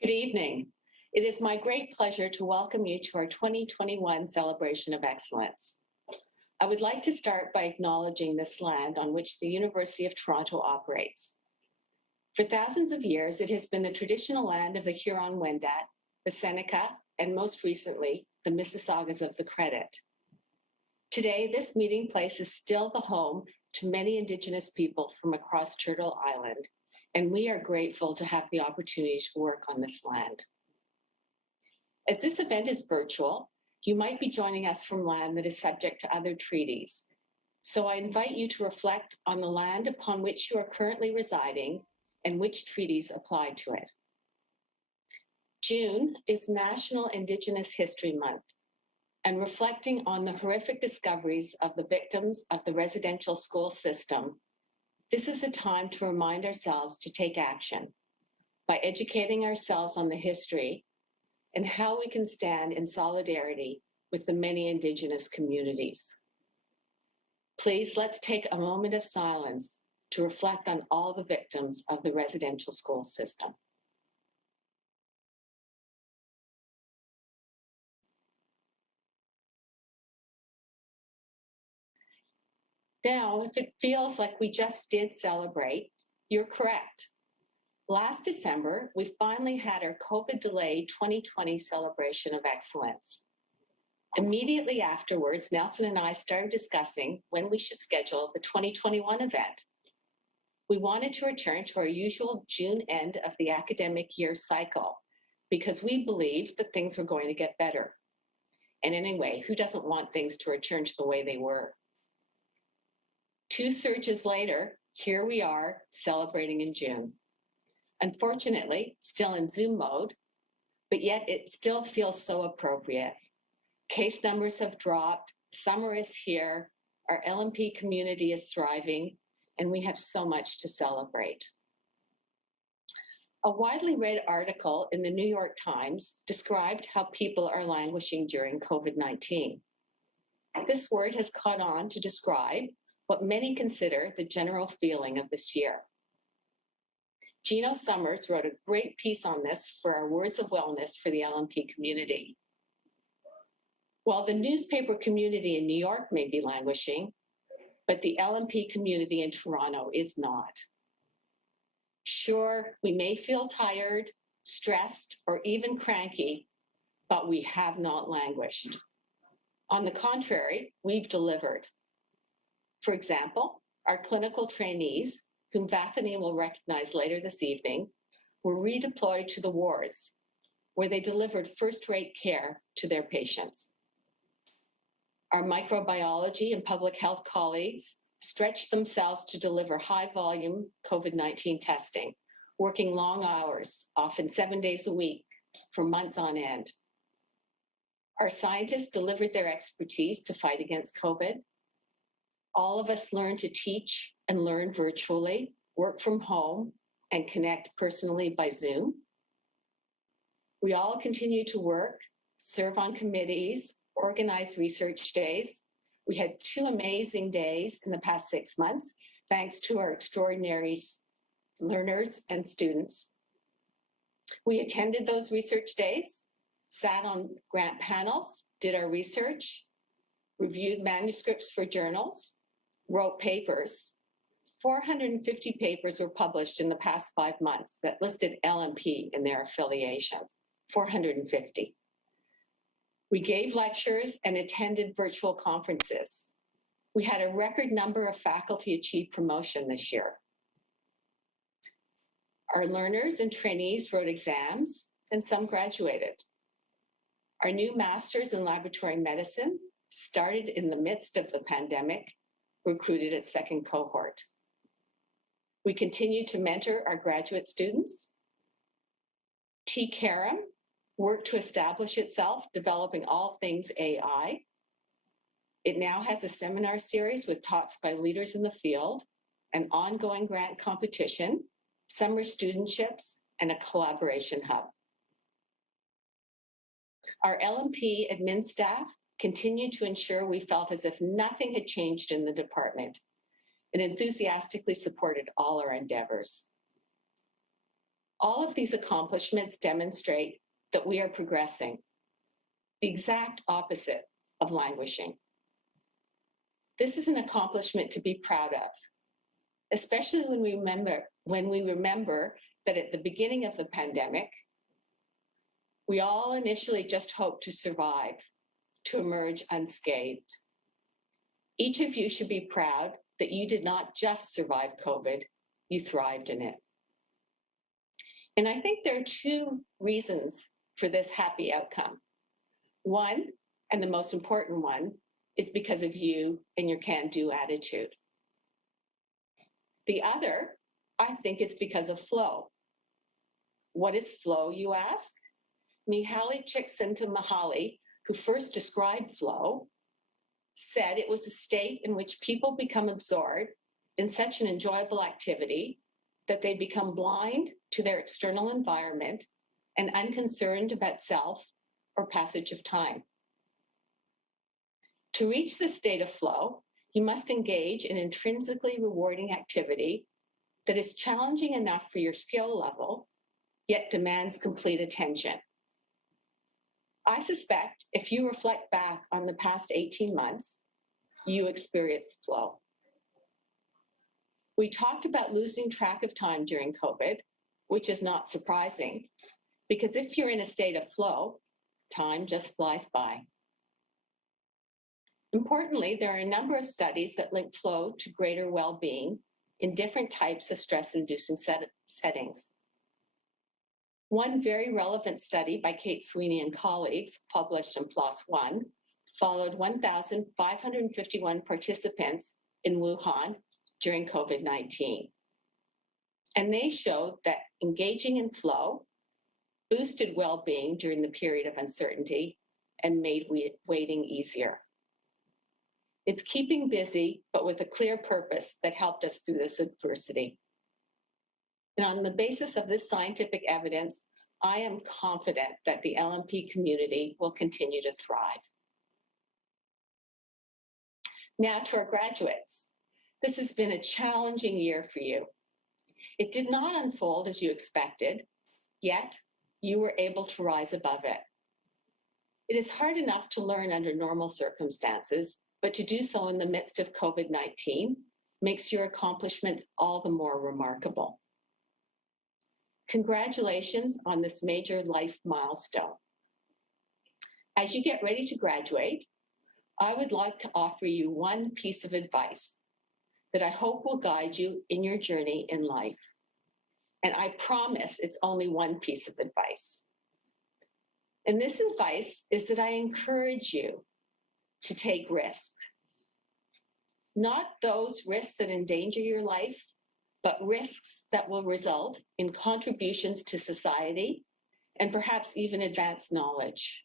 Good evening. It is my great pleasure to welcome you to our 2021 Celebration of Excellence. I would like to start by acknowledging this land on which the University of Toronto operates. For thousands of years, it has been the traditional land of the Huron-Wendat, the Seneca, and most recently, the Mississaugas of the Credit. Today, this meeting place is still the home to many Indigenous people from across Turtle Island, and we are grateful to have the opportunity to work on this land. As this event is virtual, you might be joining us from land that is subject to other treaties. So I invite you to reflect on the land upon which you are currently residing and which treaties apply to it. June is National Indigenous History Month, and reflecting on the horrific discoveries of the victims of the residential school system, this is a time to remind ourselves to take action by educating ourselves on the history and how we can stand in solidarity with the many Indigenous communities. Please, let's take a moment of silence to reflect on all the victims of the residential school system. Now, if it feels like we just did celebrate, you're correct. Last December, we finally had our COVID-delayed 2020 Celebration of Excellence. Immediately afterwards, Nelson and I started discussing when we should schedule the 2021 event. We wanted to return to our usual June end of the academic year cycle because we believed that things were going to get better. And anyway, who doesn't want things to return to the way they were? 2 surges later, here we are celebrating in June. Unfortunately, still in Zoom mode, but yet it still feels so appropriate. Case numbers have dropped, summer is here, our LMP community is thriving, and we have so much to celebrate. A widely read article in the New York Times described how people are languishing during COVID-19. This word has caught on to describe what many consider the general feeling of this year. Gino Summers wrote a great piece on this for our Words of Wellness for the LMP community. While the newspaper community in New York may be languishing, but the LMP community in Toronto is not. Sure, we may feel tired, stressed, or even cranky, but we have not languished. On the contrary, we've delivered. For example, our clinical trainees, whom Bethany will recognize later this evening, were redeployed to the wards, where they delivered first-rate care to their patients. Our microbiology and public health colleagues stretched themselves to deliver high-volume COVID-19 testing, working long hours, often 7 days a week, for months on end. Our scientists delivered their expertise to fight against COVID. All of us learned to teach and learn virtually, work from home, and connect personally by Zoom. We all continue to work, serve on committees, organize research days. We had 2 amazing days in the past 6 months, thanks to our extraordinary learners and students. We attended those research days, sat on grant panels, did our research, reviewed manuscripts for journals, wrote papers. 450 papers were published in the past 5 months that listed LMP in their affiliations, 450. We gave lectures and attended virtual conferences. We had a record number of faculty achieve promotion this year. Our learners and trainees wrote exams, and some graduated. Our new masters in laboratory medicine started in the midst of the pandemic, recruited its 2nd cohort. We continue to mentor our graduate students. TCARM worked to establish itself, developing all things AI. It now has a seminar series with talks by leaders in the field, an ongoing grant competition, summer studentships, and a collaboration hub. Our LMP admin staff continued to ensure we felt as if nothing had changed in the department and enthusiastically supported all our endeavors. All of these accomplishments demonstrate that we are progressing, the exact opposite of languishing. This is an accomplishment to be proud of, especially when we remember that at the beginning of the pandemic, we all initially just hoped to survive, to emerge unscathed. Each of you should be proud that you did not just survive COVID, you thrived in it. And I think there are two reasons for this happy outcome. One, and the most important one, is because of you and your can-do attitude. The other, I think, is because of flow. What is flow, you ask? Mihaly Csikszentmihalyi, who first described flow, said it was a state in which people become absorbed in such an enjoyable activity that they become blind to their external environment and unconcerned about self or passage of time. To reach this state of flow, you must engage in intrinsically rewarding activity that is challenging enough for your skill level, yet demands complete attention. I suspect if you reflect back on the past 18 months, you experienced flow. We talked about losing track of time during COVID, which is not surprising, because if you're in a state of flow, time just flies by. Importantly, there are a number of studies that link flow to greater well-being in different types of stress-inducing settings. One very relevant study by Kate Sweeney and colleagues, published in PLOS ONE, followed 1,551 participants in Wuhan during COVID-19. And they showed that engaging in flow boosted well-being during the period of uncertainty and made waiting easier. It's keeping busy, but with a clear purpose that helped us through this adversity. And on the basis of this scientific evidence, I am confident that the LMP community will continue to thrive. Now to our graduates. This has been a challenging year for you. It did not unfold as you expected, yet you were able to rise above it. It is hard enough to learn under normal circumstances, but to do so in the midst of COVID-19 makes your accomplishments all the more remarkable. Congratulations on this major life milestone. As you get ready to graduate, I would like to offer you one piece of advice that I hope will guide you in your journey in life. And I promise it's only one piece of advice. And this advice is that I encourage you to take risks. Not those risks that endanger your life, but risks that will result in contributions to society and perhaps even advanced knowledge.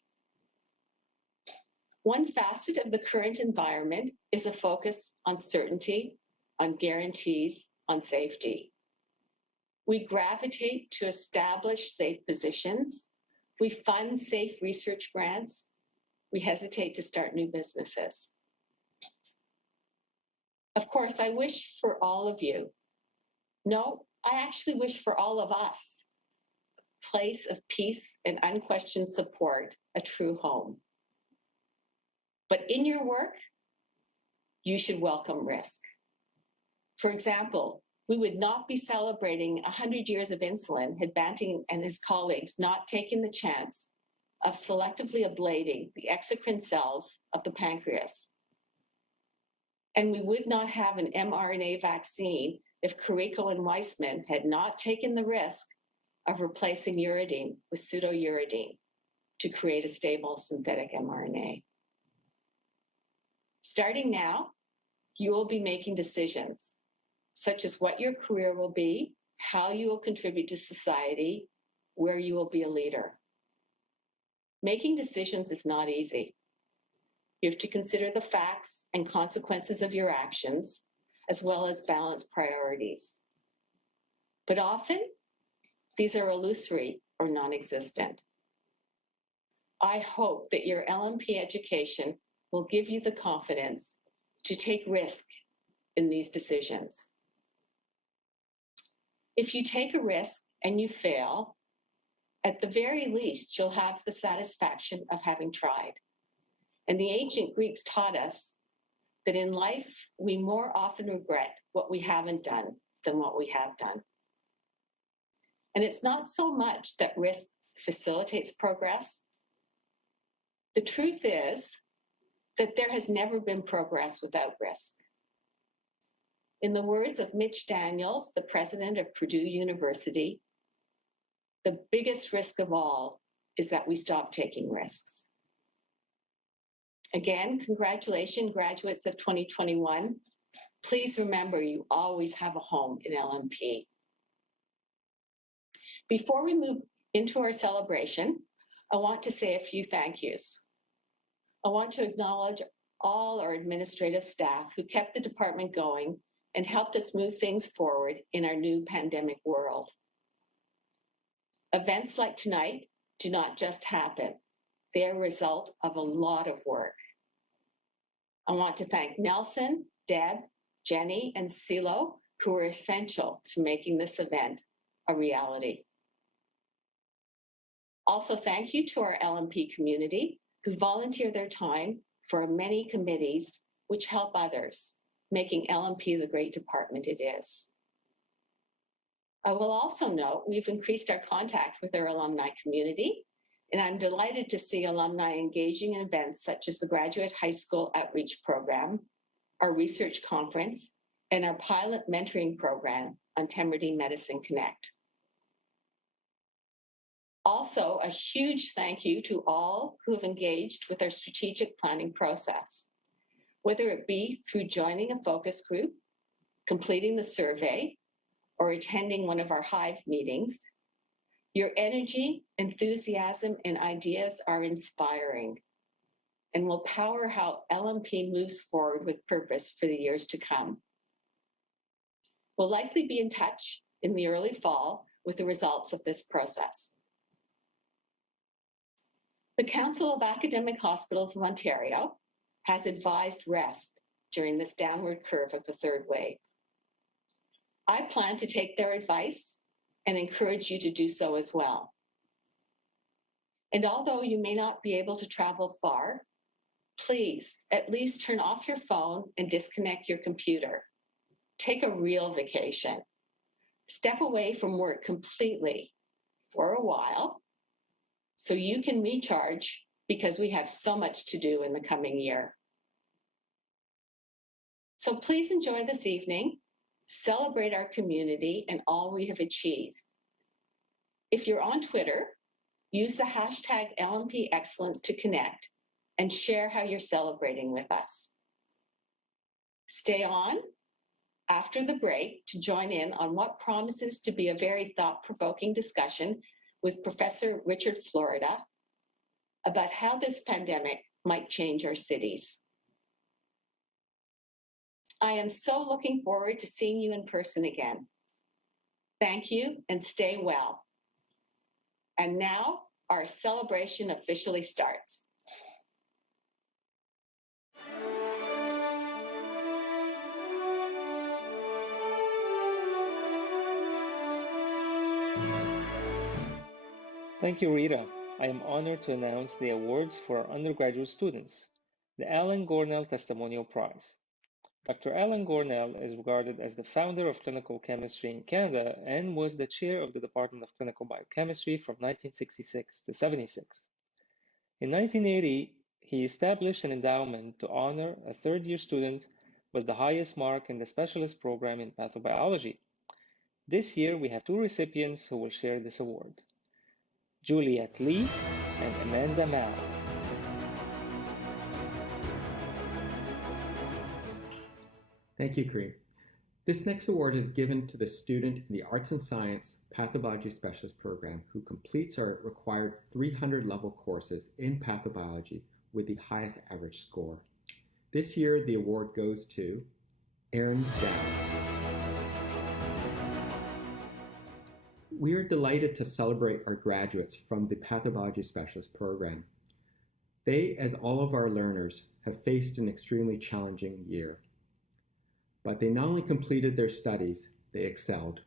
One facet of the current environment is a focus on certainty, on guarantees, on safety. We gravitate to establish safe positions. We fund safe research grants. We hesitate to start new businesses. Of course, I wish for all of you, no, I actually wish for all of us, a place of peace and unquestioned support, a true home. But in your work, you should welcome risk. For example, we would not be celebrating 100 years of insulin had Banting and his colleagues not taken the chance of selectively ablating the exocrine cells of the pancreas. And we would not have an mRNA vaccine if Carrico and Weissman had not taken the risk of replacing uridine with pseudouridine to create a stable synthetic mRNA. Starting now, you will be making decisions, such as what your career will be, how you will contribute to society, where you will be a leader. Making decisions is not easy. You have to consider the facts and consequences of your actions, as well as balance priorities. But often, these are illusory or non-existent. I hope that your LMP education will give you the confidence to take risk in these decisions. If you take a risk and you fail, at the very least, you'll have the satisfaction of having tried. And the ancient Greeks taught us that in life, we more often regret what we haven't done than what we have done. And it's not so much that risk facilitates progress. The truth is that there has never been progress without risk. In the words of Mitch Daniels, the president of Purdue University, the biggest risk of all is that we stop taking risks. Again, congratulations, graduates of 2021. Please remember, you always have a home in LMP. Before we move into our celebration, I want to say a few thank yous. I want to acknowledge all our administrative staff who kept the department going and helped us move things forward in our new pandemic world. Events like tonight do not just happen. They are a result of a lot of work. I want to thank Nelson, Deb, Jenny, and Silo, who were essential to making this event a reality. Also, thank you to our LMP community who volunteer their time for many committees which help others, making LMP the great department it is. I will also note we've increased our contact with our alumni community, and I'm delighted to see alumni engaging in events such as the Graduate High School Outreach Program, our research conference, and our pilot mentoring program on Temerity Medicine Connect. Also, a huge thank you to all who have engaged with our strategic planning process, whether it be through joining a focus group, completing the survey, or attending one of our Hive meetings. Your energy, enthusiasm, and ideas are inspiring and will power how LMP moves forward with purpose for the years to come. We'll likely be in touch in the early fall with the results of this process. The Council of Academic Hospitals of Ontario has advised rest during this downward curve of the third wave. I plan to take their advice and encourage you to do so as well. And although you may not be able to travel far, please at least turn off your phone and disconnect your computer. Take a real vacation. Step away from work completely for a while so you can recharge, because we have so much to do in the coming year. So please enjoy this evening, celebrate our community and all we have achieved. If you're on Twitter, use the hashtag LMP Excellence to connect and share how you're celebrating with us. Stay on after the break to join in on what promises to be a very thought-provoking discussion with Professor Richard Florida about how this pandemic might change our cities. I am so looking forward to seeing you in person again. Thank you and stay well. And now our celebration officially starts. Thank you, Rita. I am honored to announce the awards for our undergraduate students, the Alan Gornell Testimonial Prize. Dr. Alan Gornell is regarded as the founder of clinical chemistry in Canada and was the chair of the Department of Clinical Biochemistry from 1966 to 76. In 1980, he established an endowment to honor a third-year student with the highest mark in the specialist program in pathobiology. This year, we have two recipients who will share this award, Juliet Lee and Amanda Mao. Thank you, Kareem. This next award is given to the student in the Arts and Science Pathobiology Specialist Program who completes our required 300 level courses in pathobiology with the highest average score. This year, the award goes to Erin Dow. We are delighted to celebrate our graduates from the Pathobiology Specialist Program. They, as all of our learners, have faced an extremely challenging year. But they not only completed their studies, they excelled.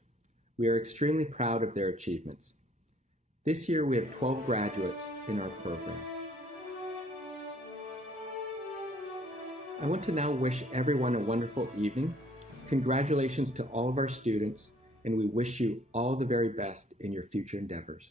We are extremely proud of their achievements. This year, we have 12 graduates in our program. I want to now wish everyone a wonderful evening. Congratulations to all of our students, and we wish you all the very best in your future endeavors.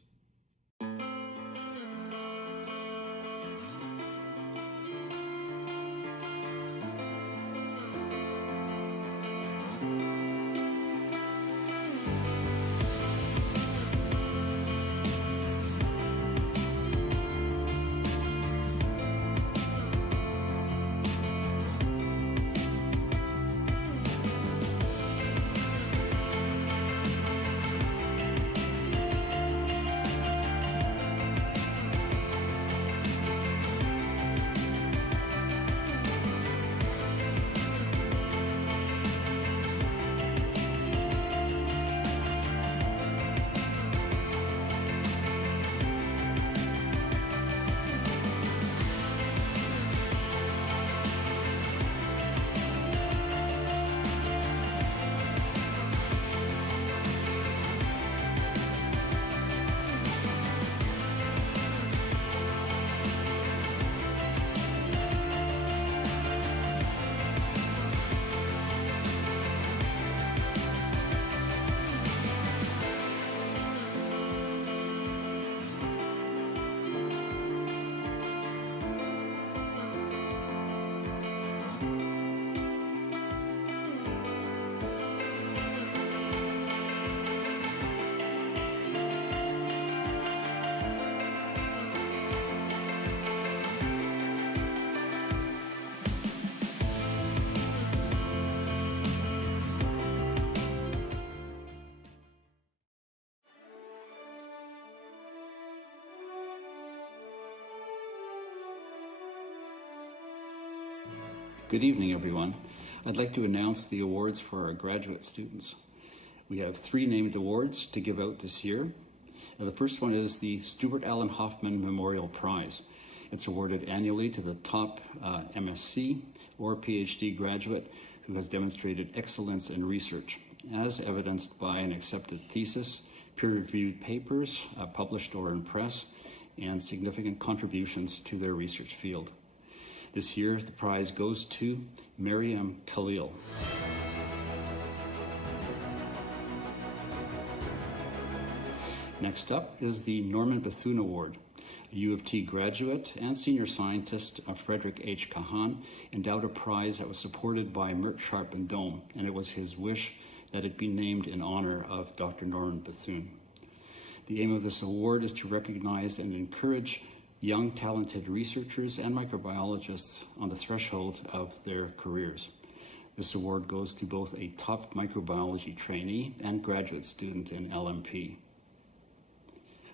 Good evening, everyone. I'd like to announce the awards for our graduate students. We have 3 named awards to give out this year. The first one is the Stuart Allen Hoffman Memorial Prize. It's awarded annually to the top MSc or PhD graduate who has demonstrated excellence in research, as evidenced by an accepted thesis, peer-reviewed papers published or in press, and significant contributions to their research field. This year, the prize goes to Maryam Khalil. Next up is the Norman Bethune Award. A U of T graduate and senior scientist Frederick H. Kahan endowed a prize that was supported by Mert Sharp and Dome, and it was his wish that it be named in honor of Dr. Norman Bethune. The aim of this award is to recognize and encourage young, talented researchers and microbiologists on the threshold of their careers. This award goes to both a top microbiology trainee and graduate student in LMP.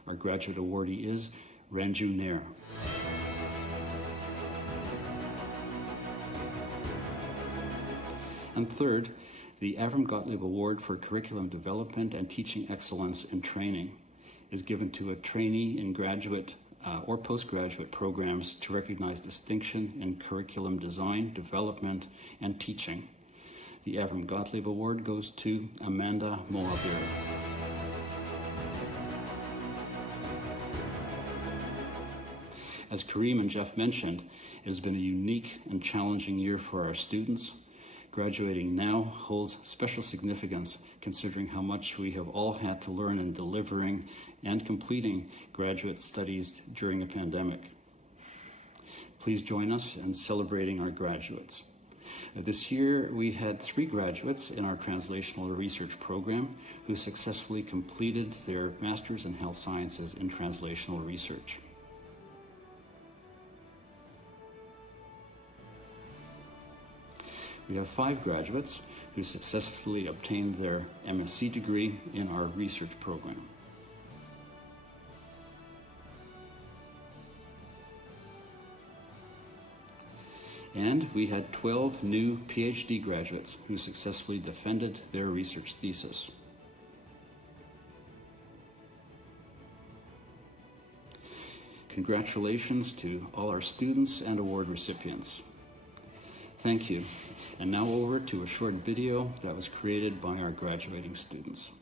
Our graduate awardee is Ranju Nair. And third, the Avram Gottlieb Award for Curriculum Development and Teaching Excellence in Training is given to a trainee in graduate or postgraduate programs to recognize distinction in curriculum design, development, and teaching. The Avram Gottlieb Award goes to Amanda Moabir. As Kareem and Jeff mentioned, it has been a unique and challenging year for our students. Graduating now holds special significance considering how much we have all had to learn in delivering and completing graduate studies during a pandemic. Please join us in celebrating our graduates. This year, we had 3 graduates in our translational research program who successfully completed their Master's in Health Sciences in Translational Research. We have 5 graduates who successfully obtained their MSc degree in our research program. And we had 12 new PhD graduates who successfully defended their research thesis. Congratulations to all our students and award recipients. Thank you. And now over to a short video that was created by our graduating students.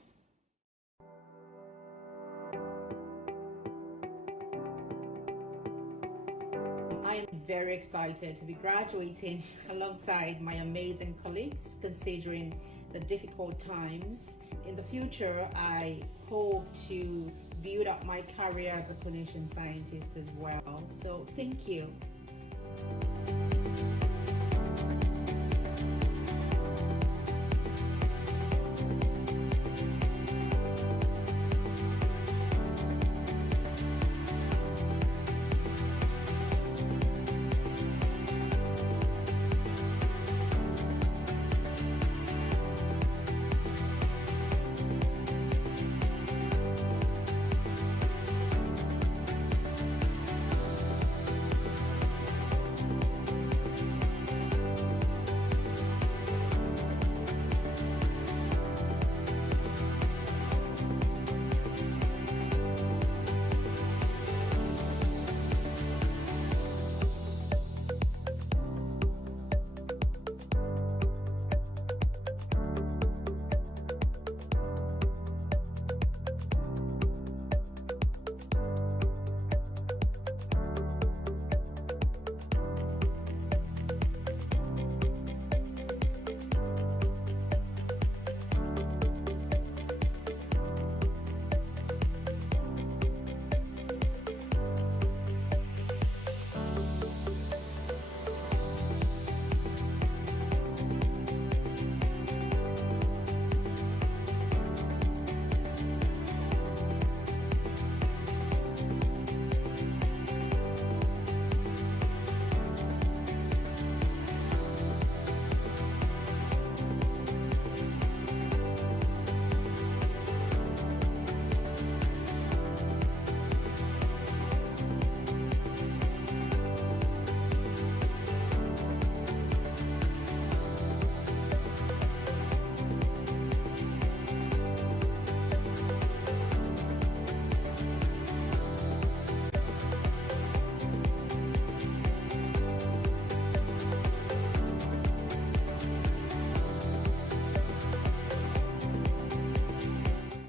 excited to be graduating alongside my amazing colleagues, considering the difficult times. In the future, I hope to build up my career as a clinician scientist as well. So thank you.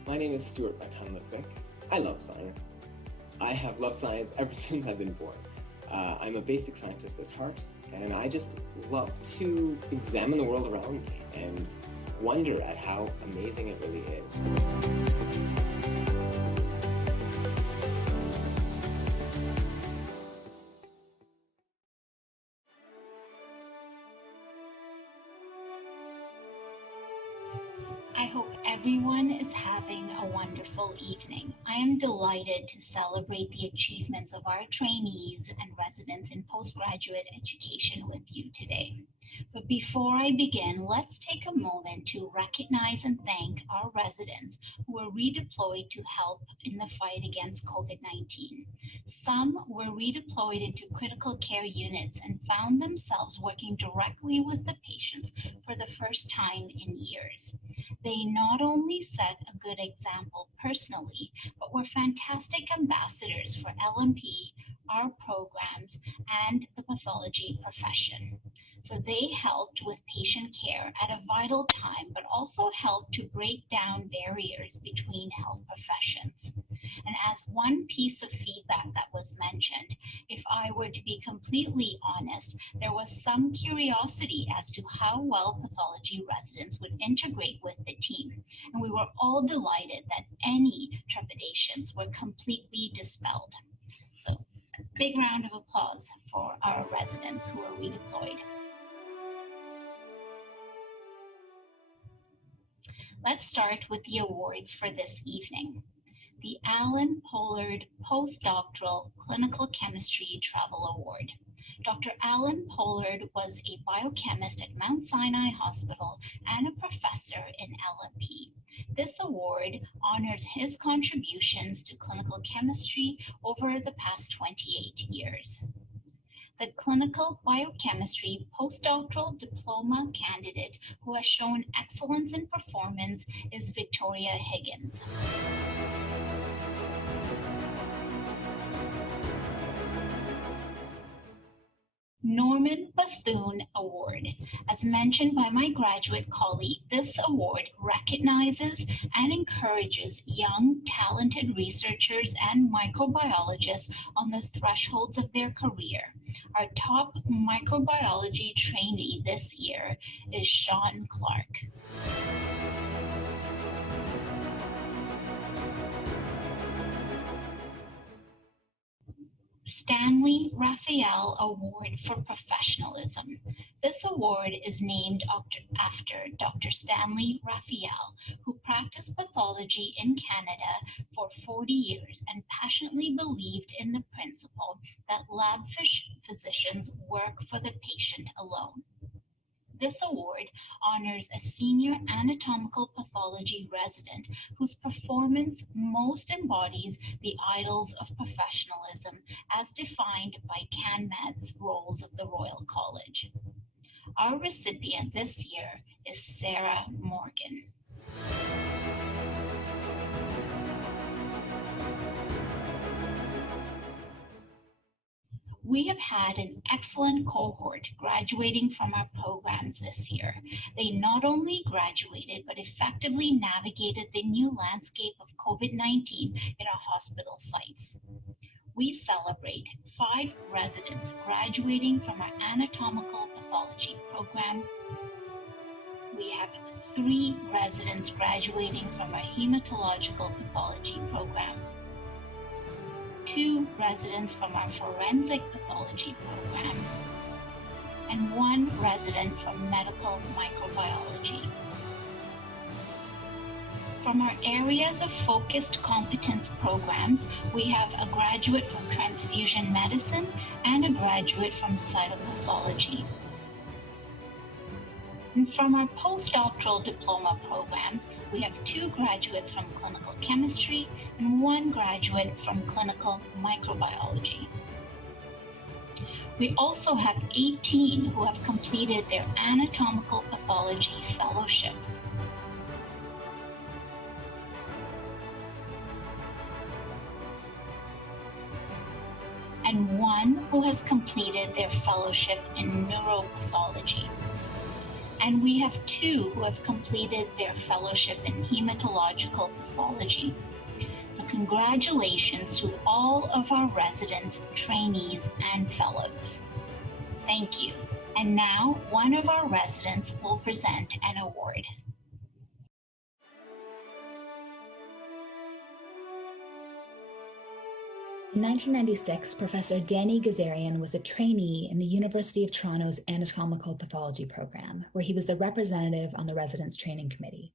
My name is Stuart Lithwick. I love science. I have loved science ever since I've been born. I'm a basic scientist at heart, and I just love to examine the world around me and wonder at how amazing it really is. I hope everyone is having a wonderful evening. I am delighted to celebrate the achievements of our trainees and residents in postgraduate education with you today. But before I begin, let's take a moment to recognize and thank our residents who were redeployed to help in the fight against COVID-19. Some were redeployed into critical care units and found themselves working directly with the patients for the first time in years. They not only set a good example personally, but were fantastic ambassadors for LMP, our programs, and the pathology profession. So they helped with patient care at a vital time, but also helped to break down barriers between health professions. And as one piece of feedback that was mentioned, if I were to be completely honest, there was some curiosity as to how well pathology residents would integrate with the team. And we were all delighted that any trepidations were completely dispelled. So big round of applause for our residents who are redeployed. Let's start with the awards for this evening. The Alan Pollard Postdoctoral Clinical Chemistry Travel Award. Dr. Alan Pollard was a biochemist at Mount Sinai Hospital and a professor in LMP. This award honors his contributions to clinical chemistry over the past 28 years. The Clinical Biochemistry Postdoctoral Diploma candidate who has shown excellence in performance is Victoria Higgins. Norman Bethune Award. As mentioned by my graduate colleague, this award recognizes and encourages young, talented researchers and microbiologists on the thresholds of their career. Our top microbiology trainee this year is Sean Clark. Stanley Raphael Award for Professionalism. This award is named after Dr. Stanley Raphael, who practiced pathology in Canada for 40 years and passionately believed in the principle that lab physicians work for the patient alone. This award honors a senior anatomical pathology resident whose performance most embodies the ideals of professionalism as defined by CanMed's roles of the Royal College. Our recipient this year is Sarah Morgan. We have had an excellent cohort graduating from our programs this year. They not only graduated, but effectively navigated the new landscape of COVID-19 in our hospital sites. We celebrate 5 residents graduating from our anatomical pathology program. We have 3 residents graduating from our hematological pathology program, 2 residents from our forensic pathology program, and 1 resident from medical microbiology. From our areas of focused competence programs, we have a graduate from transfusion medicine and a graduate from cytopathology. And from our postdoctoral diploma programs, we have 2 graduates from clinical chemistry and 1 graduate from clinical microbiology. We also have 18 who have completed their anatomical pathology fellowships. And 1 who has completed their fellowship in neuropathology. And we have 2 who have completed their fellowship in hematological pathology. So congratulations to all of our residents, trainees, and fellows. Thank you. And now one of our residents will present an award. In 1996, Professor Danny Gazarian was a trainee in the University of Toronto's Anatomical Pathology program, where he was the representative on the Residence Training Committee.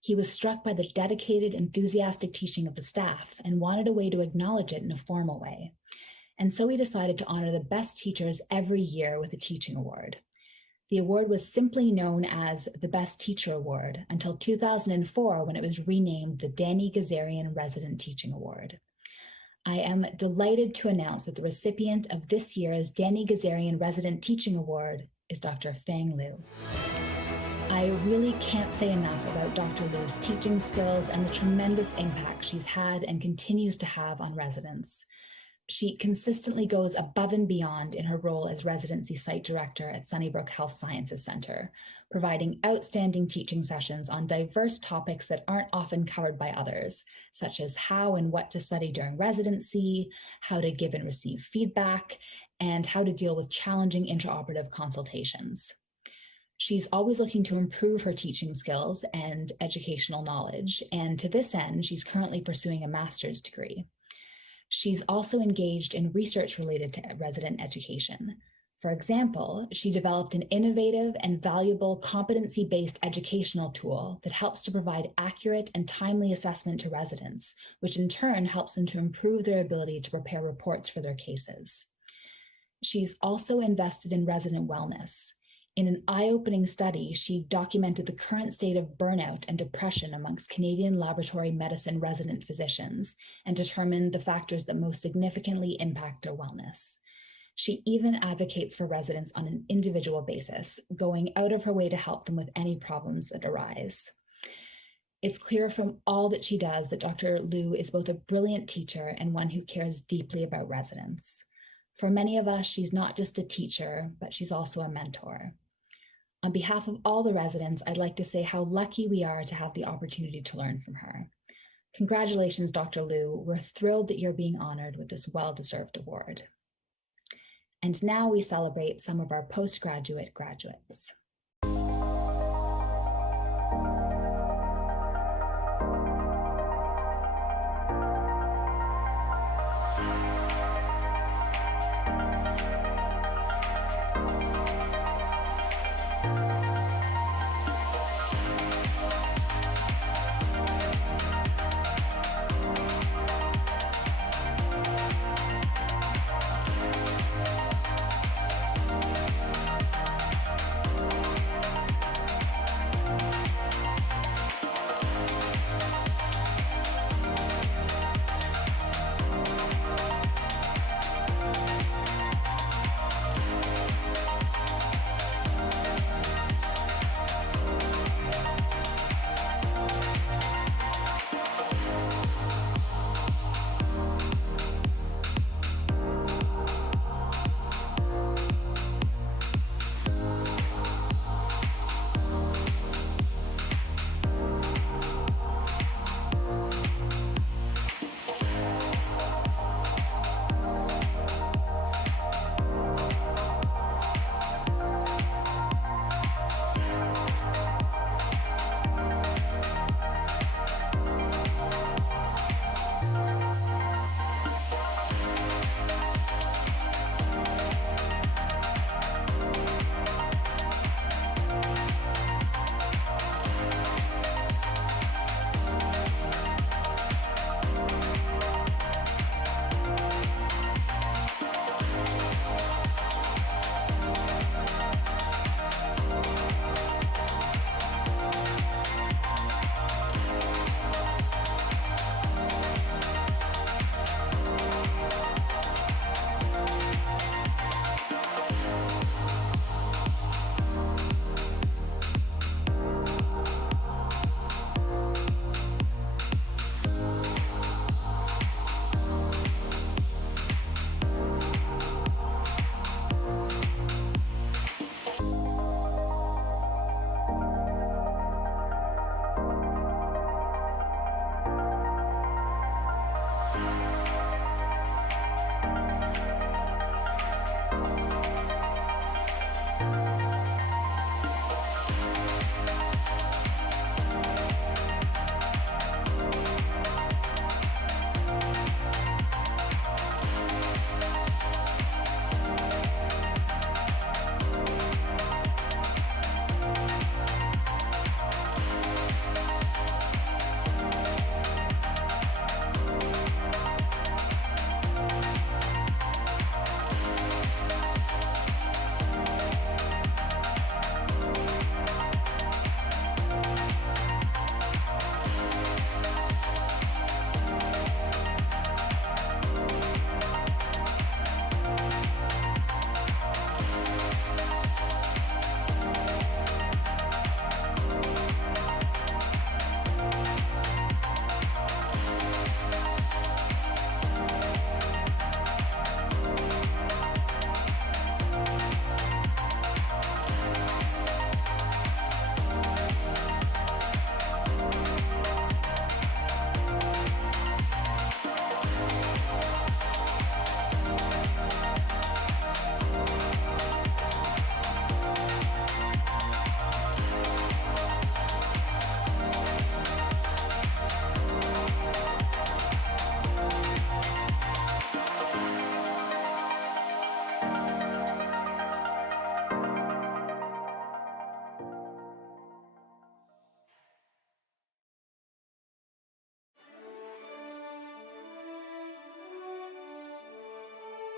He was struck by the dedicated, enthusiastic teaching of the staff and wanted a way to acknowledge it in a formal way. And so he decided to honor the best teachers every year with a teaching award. The award was simply known as the Best Teacher Award until 2004, when it was renamed the Danny Gazarian Resident Teaching Award. I am delighted to announce that the recipient of this year's Danny Gazarian Resident Teaching Award is Dr. Fang Liu. I really can't say enough about Dr. Liu's teaching skills and the tremendous impact she's had and continues to have on residents. She consistently goes above and beyond in her role as residency site director at Sunnybrook Health Sciences Center, providing outstanding teaching sessions on diverse topics that aren't often covered by others, such as how and what to study during residency, how to give and receive feedback, and how to deal with challenging intraoperative consultations. She's always looking to improve her teaching skills and educational knowledge, and to this end, she's currently pursuing a master's degree. She's also engaged in research related to resident education. For example, she developed an innovative and valuable competency-based educational tool that helps to provide accurate and timely assessment to residents, which in turn helps them to improve their ability to prepare reports for their cases. She's also invested in resident wellness. In an eye-opening study, she documented the current state of burnout and depression amongst Canadian laboratory medicine resident physicians and determined the factors that most significantly impact their wellness. She even advocates for residents on an individual basis, going out of her way to help them with any problems that arise. It's clear from all that she does that Dr. Liu is both a brilliant teacher and one who cares deeply about residents. For many of us, she's not just a teacher, but she's also a mentor. On behalf of all the residents, I'd like to say how lucky we are to have the opportunity to learn from her. Congratulations, Dr. Liu. We're thrilled that you're being honored with this well-deserved award. And now we celebrate some of our postgraduate graduates.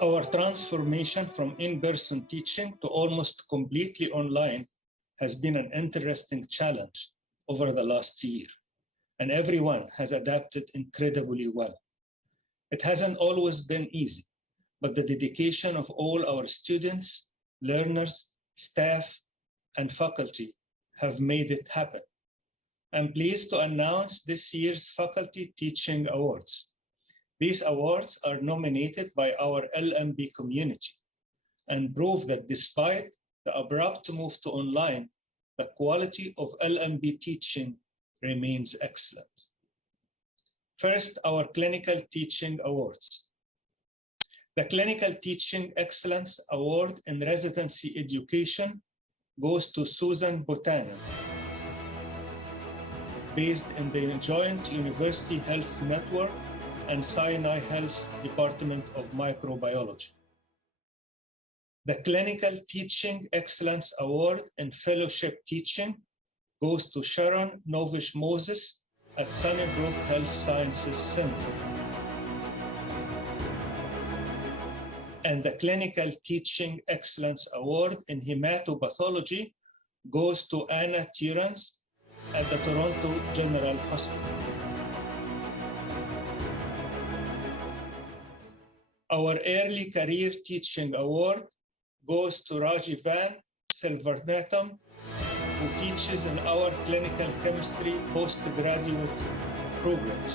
Our transformation from in-person teaching to almost completely online has been an interesting challenge over the last year, and everyone has adapted incredibly well. It hasn't always been easy, but the dedication of all our students, learners, staff, and faculty have made it happen. I'm pleased to announce this year's Faculty Teaching Awards. These awards are nominated by our LMP community and prove that despite the abrupt move to online, the quality of LMP teaching remains excellent. First, our Clinical Teaching Awards. The Clinical Teaching Excellence Award in Residency Education goes to Susan Buchanan, based in the Joint University Health Network and Sinai Health Department of Microbiology. The Clinical Teaching Excellence Award in Fellowship Teaching goes to Sharon Novish-Moses at Sunnybrook Health Sciences Center. And the Clinical Teaching Excellence Award in Hematopathology goes to Anna Tierans at the Toronto General Hospital. Our Early Career Teaching Award goes to Rajivan Silvernatham, who teaches in our clinical chemistry postgraduate programs.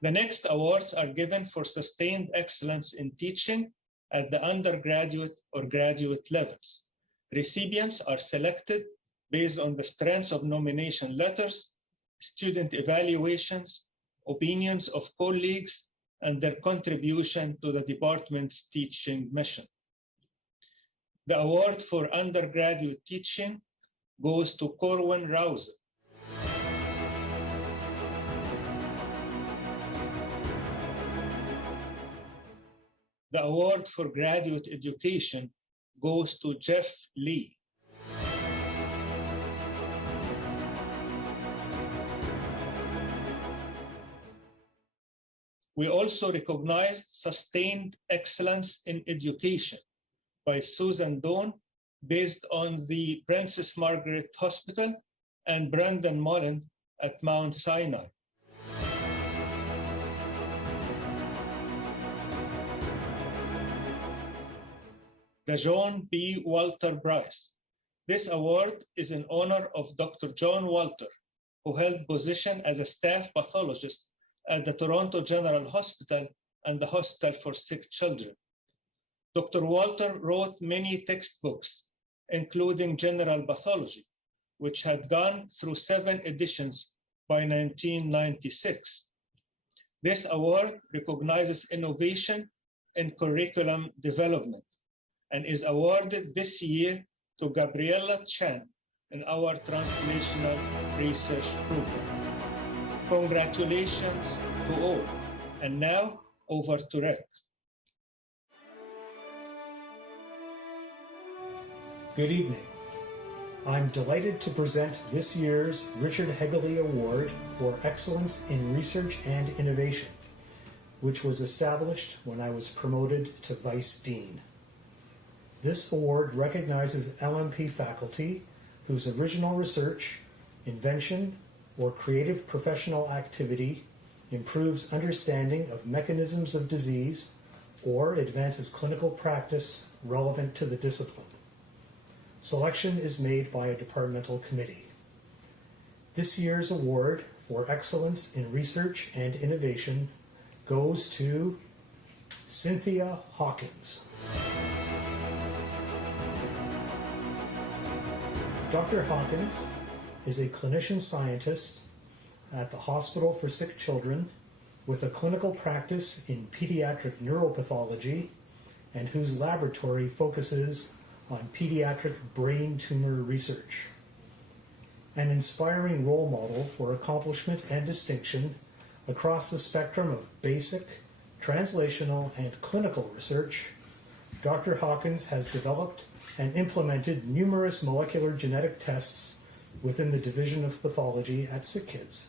The next awards are given for sustained excellence in teaching at the undergraduate or graduate levels. Recipients are selected based on the strengths of nomination letters, student evaluations, opinions of colleagues, and their contribution to the department's teaching mission. The award for undergraduate teaching goes to Corwin Rouse. The award for graduate education goes to Jeff Lee. We also recognized sustained excellence in education by Susan Doan, based on the Princess Margaret Hospital, and Brandon Mullen at Mount Sinai. The John B. Walter Prize. This award is in honor of Dr. John Walter, who held position as a staff pathologist at the Toronto General Hospital and the Hospital for Sick Children. Dr. Walter wrote many textbooks, including General Pathology, which had gone through 7 editions by 1996. This award recognizes innovation in curriculum development and is awarded this year to Gabriella Chan in our translational research program. Congratulations to all. And now over to Rick. Good evening. I'm delighted to present this year's Richard Hegley Award for Excellence in Research and Innovation, which was established when I was promoted to Vice Dean. This award recognizes LMP faculty whose original research, invention, or creative professional activity improves understanding of mechanisms of disease or advances clinical practice relevant to the discipline. Selection is made by a departmental committee. This year's award for excellence in research and innovation goes to Cynthia Hawkins. Dr. Hawkins is a clinician scientist at the Hospital for Sick Children with a clinical practice in pediatric neuropathology and whose laboratory focuses on pediatric brain tumor research. An inspiring role model for accomplishment and distinction across the spectrum of basic, translational, and clinical research, Dr. Hawkins has developed and implemented numerous molecular genetic tests within the Division of Pathology at SickKids.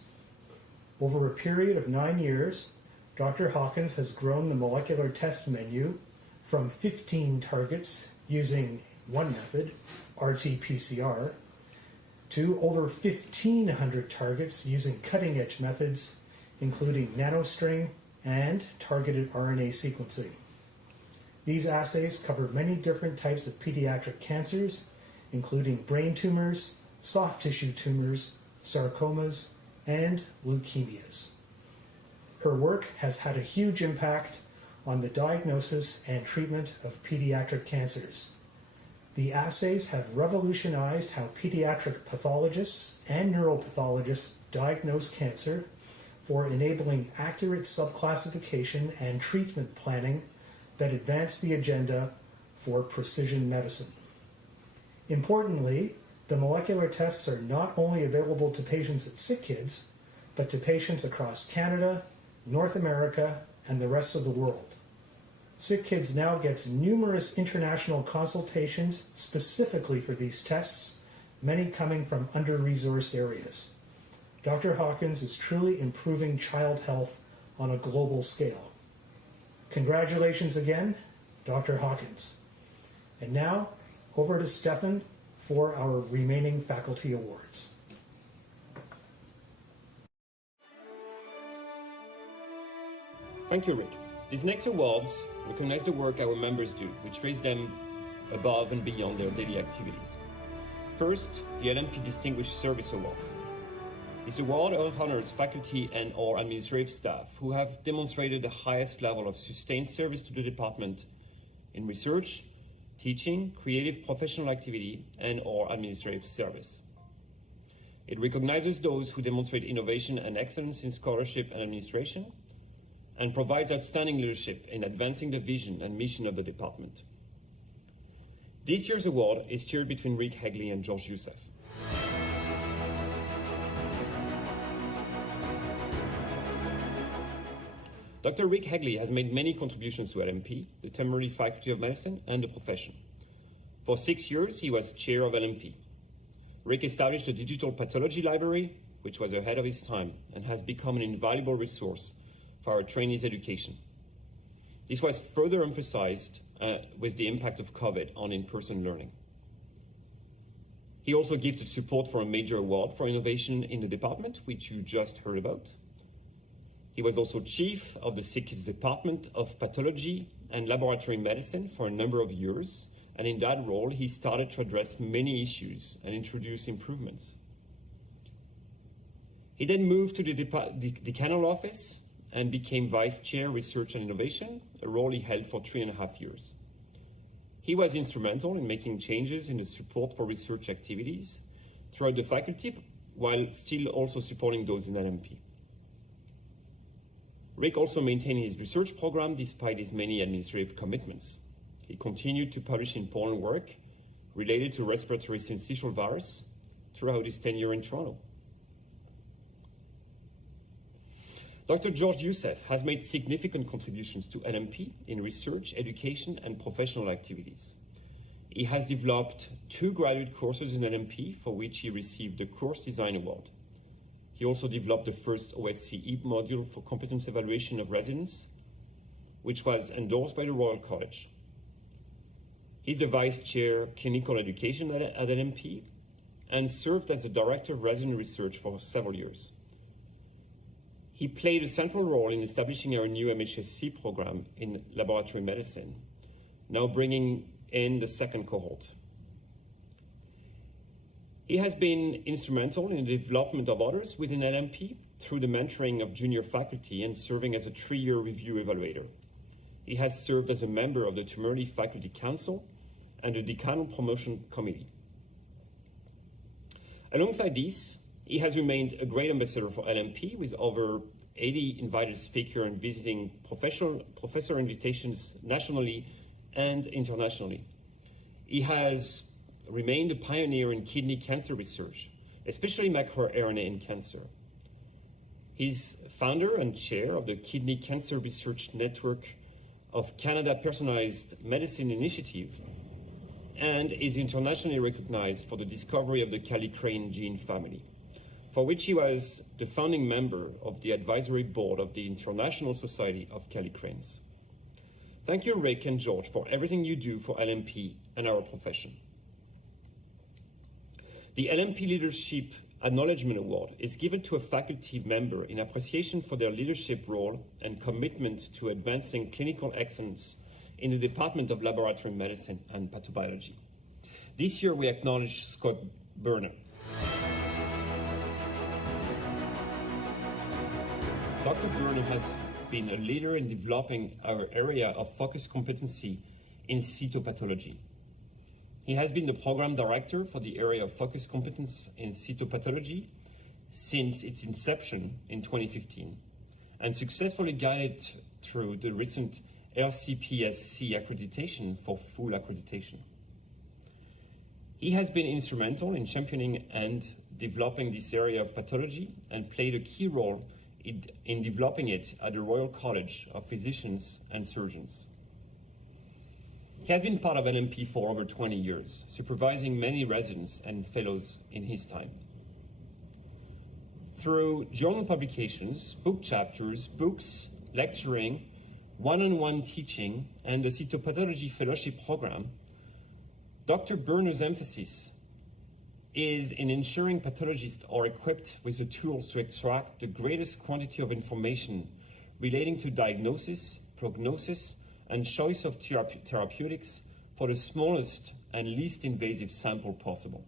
Over a period of 9 years, Dr. Hawkins has grown the molecular test menu from 15 targets using one method, RT-PCR, to over 1,500 targets using cutting-edge methods, including nanostring and targeted RNA sequencing. These assays cover many different types of pediatric cancers, including brain tumors, soft tissue tumors, sarcomas, and leukemias. Her work has had a huge impact on the diagnosis and treatment of pediatric cancers. The assays have revolutionized how pediatric pathologists and neuropathologists diagnose cancer for enabling accurate subclassification and treatment planning that advance the agenda for precision medicine. Importantly, the molecular tests are not only available to patients at SickKids, but to patients across Canada, North America, and the rest of the world. SickKids now gets numerous international consultations specifically for these tests, many coming from under-resourced areas. Dr. Hawkins is truly improving child health on a global scale. Congratulations again, Dr. Hawkins. And now, over to Stefan for our remaining faculty awards. Thank you, Rick. These next awards recognize the work our members do, which raise them above and beyond their daily activities. First, the LMP Distinguished Service Award. This award honors faculty and or administrative staff who have demonstrated the highest level of sustained service to the department in research, teaching, creative professional activity, and or administrative service. It recognizes those who demonstrate innovation and excellence in scholarship and administration, and provides outstanding leadership in advancing the vision and mission of the department. This year's award is shared between Rick Hagley and George Youssef. Dr. Rick Hagley has made many contributions to LMP, the Temerity Faculty of Medicine, and the profession. For 6 years, he was chair of LMP. Rick established the Digital Pathology Library, which was ahead of its time, and has become an invaluable resource for our trainees' education. This was further emphasized with the impact of COVID on in-person learning. He also gifted support for a major award for innovation in the department, which you just heard about. He was also chief of the SickKids Department of Pathology and Laboratory Medicine for a number of years, and in that role, he started to address many issues and introduce improvements. He then moved to the decanal office and became Vice Chair Research and Innovation, a role he held for 3.5 years. He was instrumental in making changes in the support for research activities throughout the faculty, while still also supporting those in LMP. Rick also maintained his research program despite his many administrative commitments. He continued to publish important work related to respiratory syncytial virus throughout his tenure in Toronto. Dr. George Youssef has made significant contributions to LMP in research, education, and professional activities. He has developed 2 graduate courses in LMP for which he received the Course Design Award. He also developed the first OSCE module for competence evaluation of residents, which was endorsed by the Royal College. He's the Vice Chair Clinical Education at LMP and served as the Director of Resident Research for several years. He played a central role in establishing our new MHSC program in laboratory medicine, now bringing in the 2nd cohort. He has been instrumental in the development of others within LMP through the mentoring of junior faculty and serving as a 3-year review evaluator. He has served as a member of the Temerity Faculty Council and the Decanal Promotion Committee. Alongside these, he has remained a great ambassador for LMP with over 80 invited speaker and visiting professor invitations nationally and internationally. He has remained a pioneer in kidney cancer research, especially microRNA in cancer. He's founder and chair of the Kidney Cancer Research Network of Canada Personalized Medicine Initiative, and is internationally recognized for the discovery of the Kallikrein gene family, for which he was the founding member of the advisory board of the International Society of Kallikreins. Thank you, Rick and George, for everything you do for LMP and our profession. The LMP Leadership Acknowledgement Award is given to a faculty member in appreciation for their leadership role and commitment to advancing clinical excellence in the Department of Laboratory Medicine and Pathobiology. This year, we acknowledge Scott Berner. Dr. Berner has been a leader in developing our area of focus competency in cytopathology. He has been the program director for the area of focus competence in cytopathology since its inception in 2015, and successfully guided through the recent RCPSC accreditation for full accreditation. He has been instrumental in championing and developing this area of pathology and played a key role in developing it at the Royal College of Physicians and Surgeons. He has been part of LMP for over 20 years, supervising many residents and fellows in his time. Through journal publications, book chapters, books, lecturing, one-on-one teaching, and the Cytopathology Fellowship Program, Dr. Berner's emphasis is in ensuring pathologists are equipped with the tools to extract the greatest quantity of information relating to diagnosis, prognosis, and choice of therapeutics for the smallest and least invasive sample possible.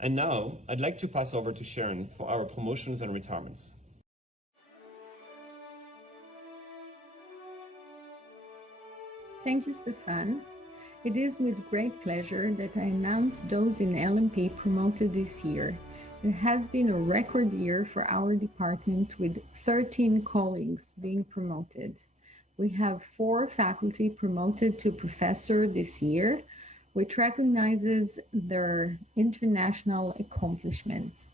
And now, I'd like to pass over to Sharon for our promotions and retirements. Thank you, Stefan. It is with great pleasure that I announce those in LMP promoted this year. It has been a record year for our department with 13 colleagues being promoted. We have 4 faculty promoted to professor this year, which recognizes their international accomplishments.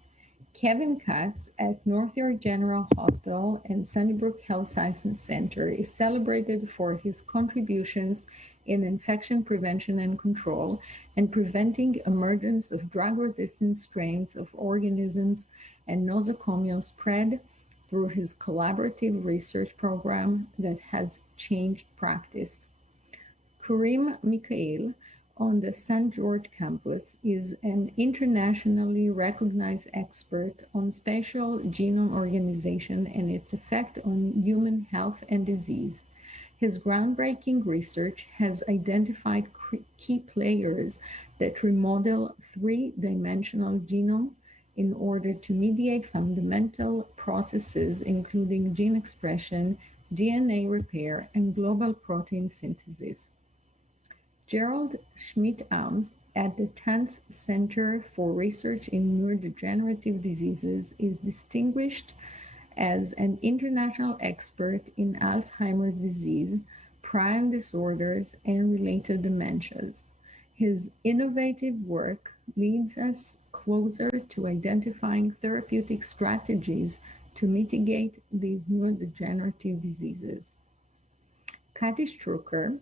Kevin Katz at North York General Hospital and Sunnybrook Health Sciences Center is celebrated for his contributions in infection prevention and control and preventing emergence of drug-resistant strains of organisms and nosocomial spread through his collaborative research program that has changed practice. Karim Mikhail on the St. George campus is an internationally recognized expert on spatial genome organization and its effect on human health and disease. His groundbreaking research has identified key players that remodel 3-dimensional genome in order to mediate fundamental processes including gene expression, DNA repair, and global protein synthesis. Gerald Schmidt-Alms at the Tanz Center for Research in Neurodegenerative Diseases is distinguished as an international expert in Alzheimer's disease, prion disorders, and related dementias. His innovative work leads us closer to identifying therapeutic strategies to mitigate these neurodegenerative diseases. Kathy Strucker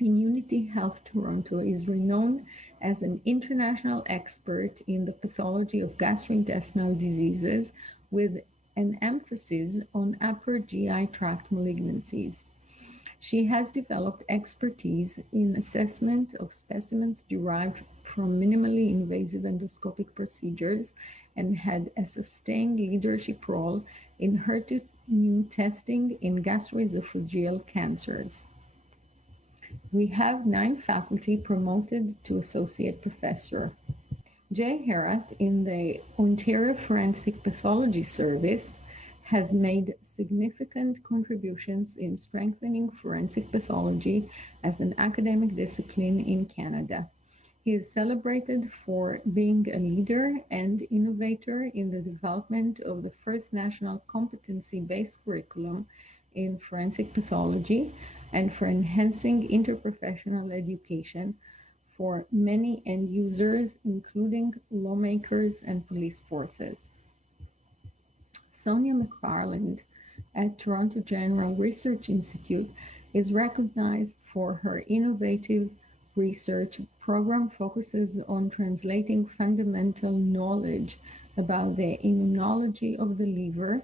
in Unity Health Toronto is renowned as an international expert in the pathology of gastrointestinal diseases with an emphasis on upper GI tract malignancies. She has developed expertise in assessment of specimens derived from minimally invasive endoscopic procedures and had a sustained leadership role in HER2 testing in gastroesophageal cancers. We have 9 faculty promoted to associate professor. Jay Herat in the Ontario Forensic Pathology Service has made significant contributions in strengthening forensic pathology as an academic discipline in Canada. He is celebrated for being a leader and innovator in the development of the first national competency-based curriculum in forensic pathology and for enhancing interprofessional education for many end users, including lawmakers and police forces. Sonia McFarland at Toronto General Research Institute is recognized for her innovative research program focuses on translating fundamental knowledge about the immunology of the liver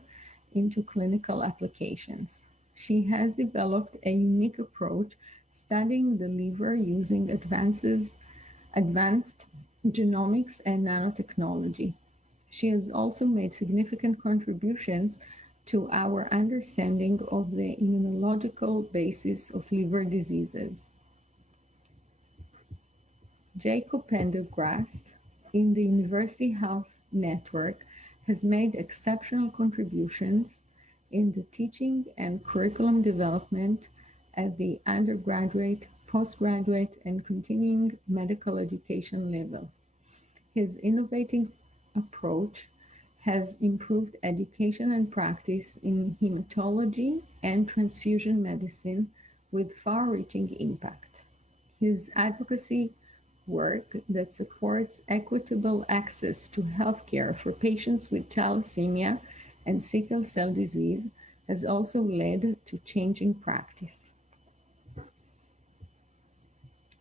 into clinical applications. She has developed a unique approach studying the liver using advanced genomics and nanotechnology. She has also made significant contributions to our understanding of the immunological basis of liver diseases. Jacob Pendergrast in the University Health Network has made exceptional contributions in the teaching and curriculum development at the undergraduate, postgraduate, and continuing medical education level. His innovative approach has improved education and practice in hematology and transfusion medicine with far-reaching impact. His advocacy work that supports equitable access to healthcare for patients with thalassemia and sickle cell disease has also led to changing practice.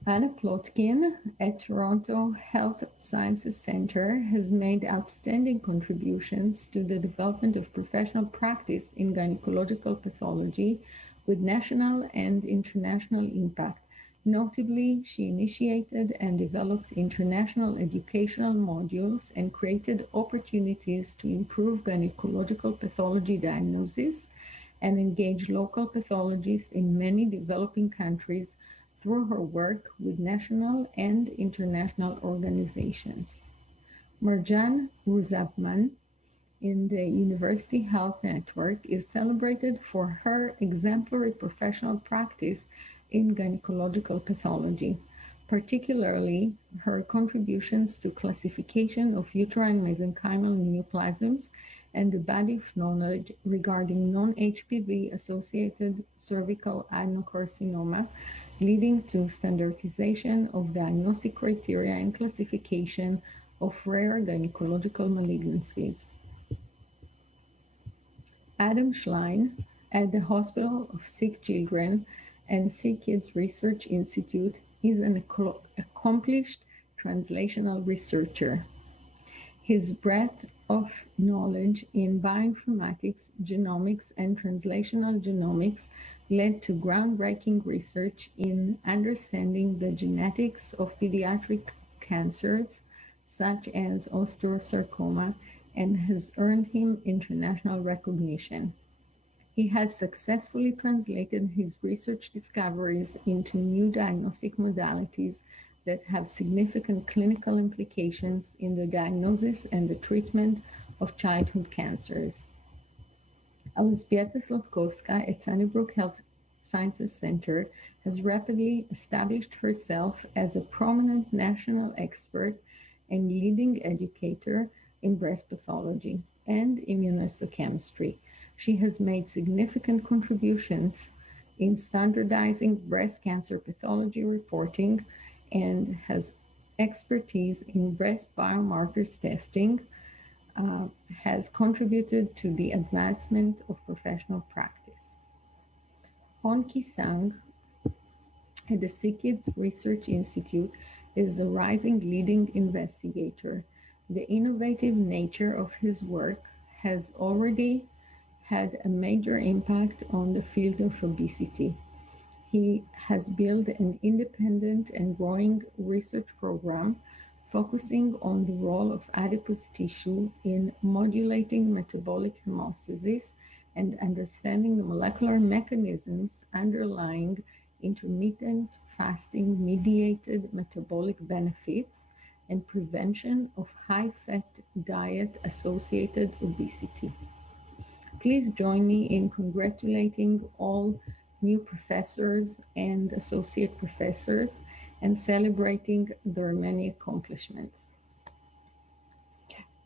Anna Plotkin at Toronto Health Sciences Centre has made outstanding contributions to the development of professional practice in gynecological pathology with national and international impact. Notably, she initiated and developed international educational modules and created opportunities to improve gynecological pathology diagnosis and engage local pathologists in many developing countries through her work with national and international organizations. Marjan Ruzabman in the University Health Network is celebrated for her exemplary professional practice in gynecological pathology, particularly her contributions to classification of uterine mesenchymal neoplasms and the body of knowledge regarding non-HPV associated cervical adenocarcinoma, leading to standardization of diagnostic criteria and classification of rare gynecological malignancies. Adam Schlein at the Hospital of Sick Children and Sick Kids Research Institute is an accomplished translational researcher. His breadth of knowledge in bioinformatics, genomics, and translational genomics led to groundbreaking research in understanding the genetics of pediatric cancers, such as osteosarcoma, and has earned him international recognition. He has successfully translated his research discoveries into new diagnostic modalities that have significant clinical implications in the diagnosis and the treatment of childhood cancers. Elżbieta Slavkowska at Sunnybrook Health Sciences Center has rapidly established herself as a prominent national expert and leading educator in breast pathology and immunohistochemistry. She has made significant contributions in standardizing breast cancer pathology reporting and has expertise in breast biomarkers testing, has contributed to the advancement of professional practice. Hon Ki-sang at the SickKids Research Institute is a rising leading investigator. The innovative nature of his work has already had a major impact on the field of obesity. He has built an independent and growing research program focusing on the role of adipose tissue in modulating metabolic hemostasis and understanding the molecular mechanisms underlying intermittent fasting mediated metabolic benefits and prevention of high-fat diet associated obesity. Please join me in congratulating all new professors and associate professors and celebrating their many accomplishments.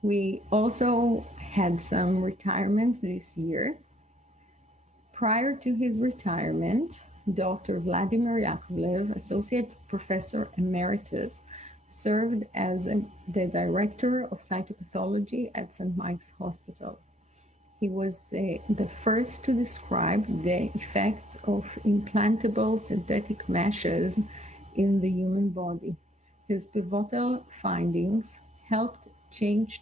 We also had some retirements this year. Prior to his retirement, Dr. Vladimir Yakovlev, Associate Professor Emeritus, served as the Director of Cytopathology at St. Mike's Hospital. He was the first to describe the effects of implantable synthetic meshes in the human body. His pivotal findings helped change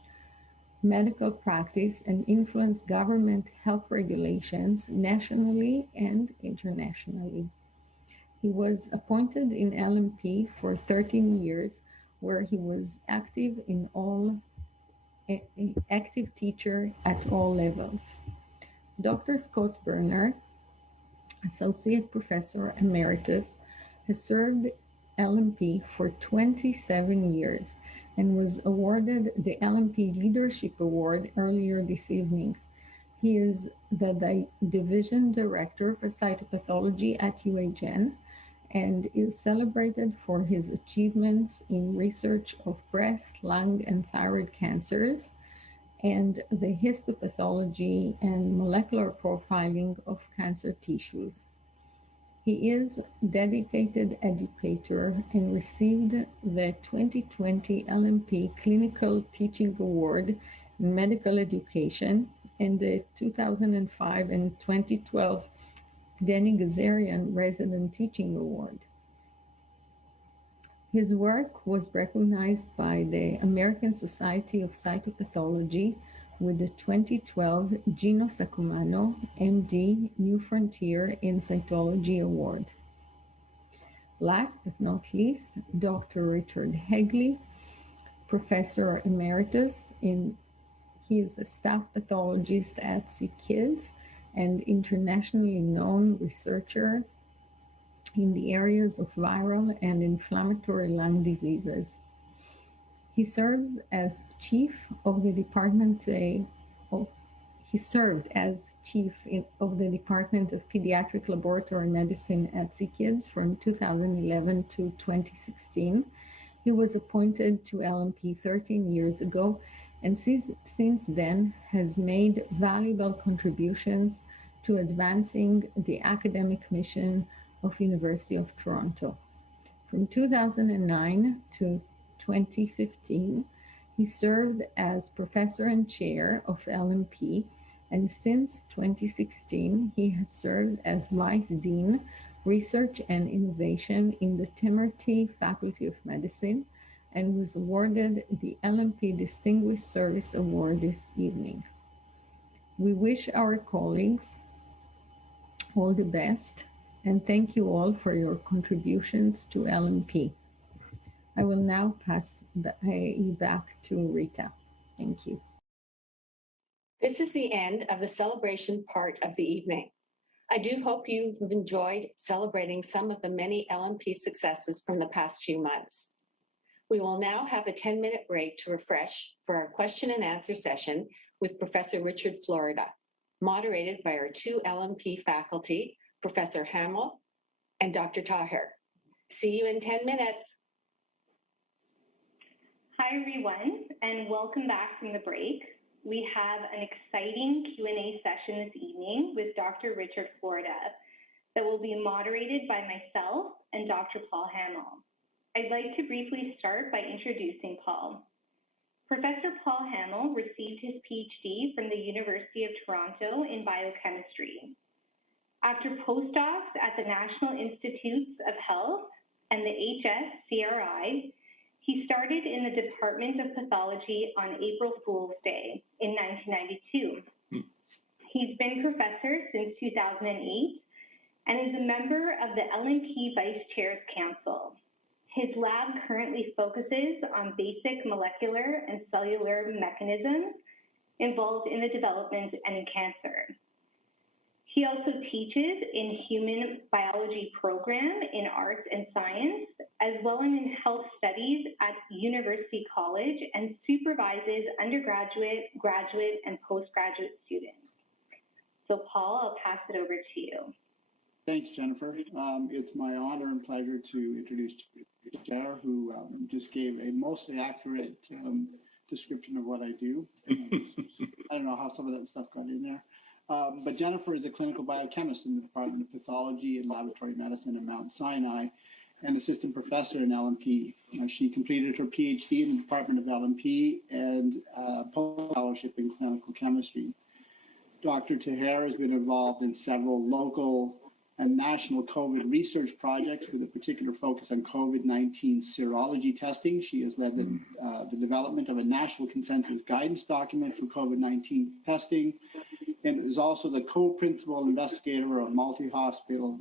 medical practice and influence government health regulations nationally and internationally. He was appointed in LMP for 13 years, where he was active teacher at all levels. Dr. Scott Berner, Associate Professor Emeritus, has served LMP for 27 years and was awarded the LMP Leadership Award earlier this evening. He is the Division Director for Cytopathology at UHN and is celebrated for his achievements in research of breast, lung, and thyroid cancers and the histopathology and molecular profiling of cancer tissues. He is a dedicated educator and received the 2020 LMP Clinical Teaching Award in Medical Education and the 2005 and 2012 Denny Gazarian Resident Teaching Award. His work was recognized by the American Society of Cytopathology with the 2012 Gino Sacomano, MD, New Frontier in Cytology Award. Last but not least, Dr. Richard Hegley, Professor Emeritus he is a staff pathologist at SickKids and internationally known researcher in the areas of viral and inflammatory lung diseases. He serves as chief of the Department of Pediatric Laboratory Medicine at SickKids from 2011 to 2016. He was appointed to LMP 13 years ago and since then has made valuable contributions to advancing the academic mission of University of Toronto. From 2009 to 2015, he served as professor and chair of LMP, and since 2016, he has served as vice dean, research and innovation in the Temerty Faculty of Medicine, and was awarded the LMP Distinguished Service Award this evening. We wish our colleagues all the best, and thank you all for your contributions to LMP. I will now pass you back to Rita. Thank you. This is the end of the celebration part of the evening. I do hope you've enjoyed celebrating some of the many LMP successes from the past few months. We will now have a 10-minute break to refresh for our question and answer session with Professor Richard Florida, moderated by our two LMP faculty, Professor Hamill and Dr. Taher. See you in 10 minutes. Hi, everyone, and welcome back from the break. We have an exciting Q&A session this evening with Dr. Richard Florida that will be moderated by myself and Dr. Paul Hamill. I'd like to briefly start by introducing Paul. Professor Paul Hamill received his PhD from the University of Toronto in biochemistry. After postdocs at the National Institutes of Health and the HSCRI, he started in the Department of Pathology on April Fool's Day in 1992. He's been professor since 2008 and is a member of the LMP Vice Chairs Council. His lab currently focuses on basic molecular and cellular mechanisms involved in the development and in cancer. He also teaches in human biology program in arts and science, as well as in health studies at University College, and supervises undergraduate, graduate, and postgraduate students. So Paul, I'll pass it over to you. Thanks, Jennifer. It's my honor and pleasure to introduce Chair, who just gave a mostly accurate description of what I do. I don't know how some of that stuff got in there. But Jennifer is a clinical biochemist in the Department of Pathology and Laboratory Medicine at Mount Sinai and assistant professor in LMP. She completed her PhD in the Department of LMP and post fellowship in clinical chemistry. Dr. Taher has been involved in several local and national COVID research projects with a particular focus on COVID-19 serology testing. She has led the development of a national consensus guidance document for COVID-19 testing, and is also the co-principal investigator of multi-hospital,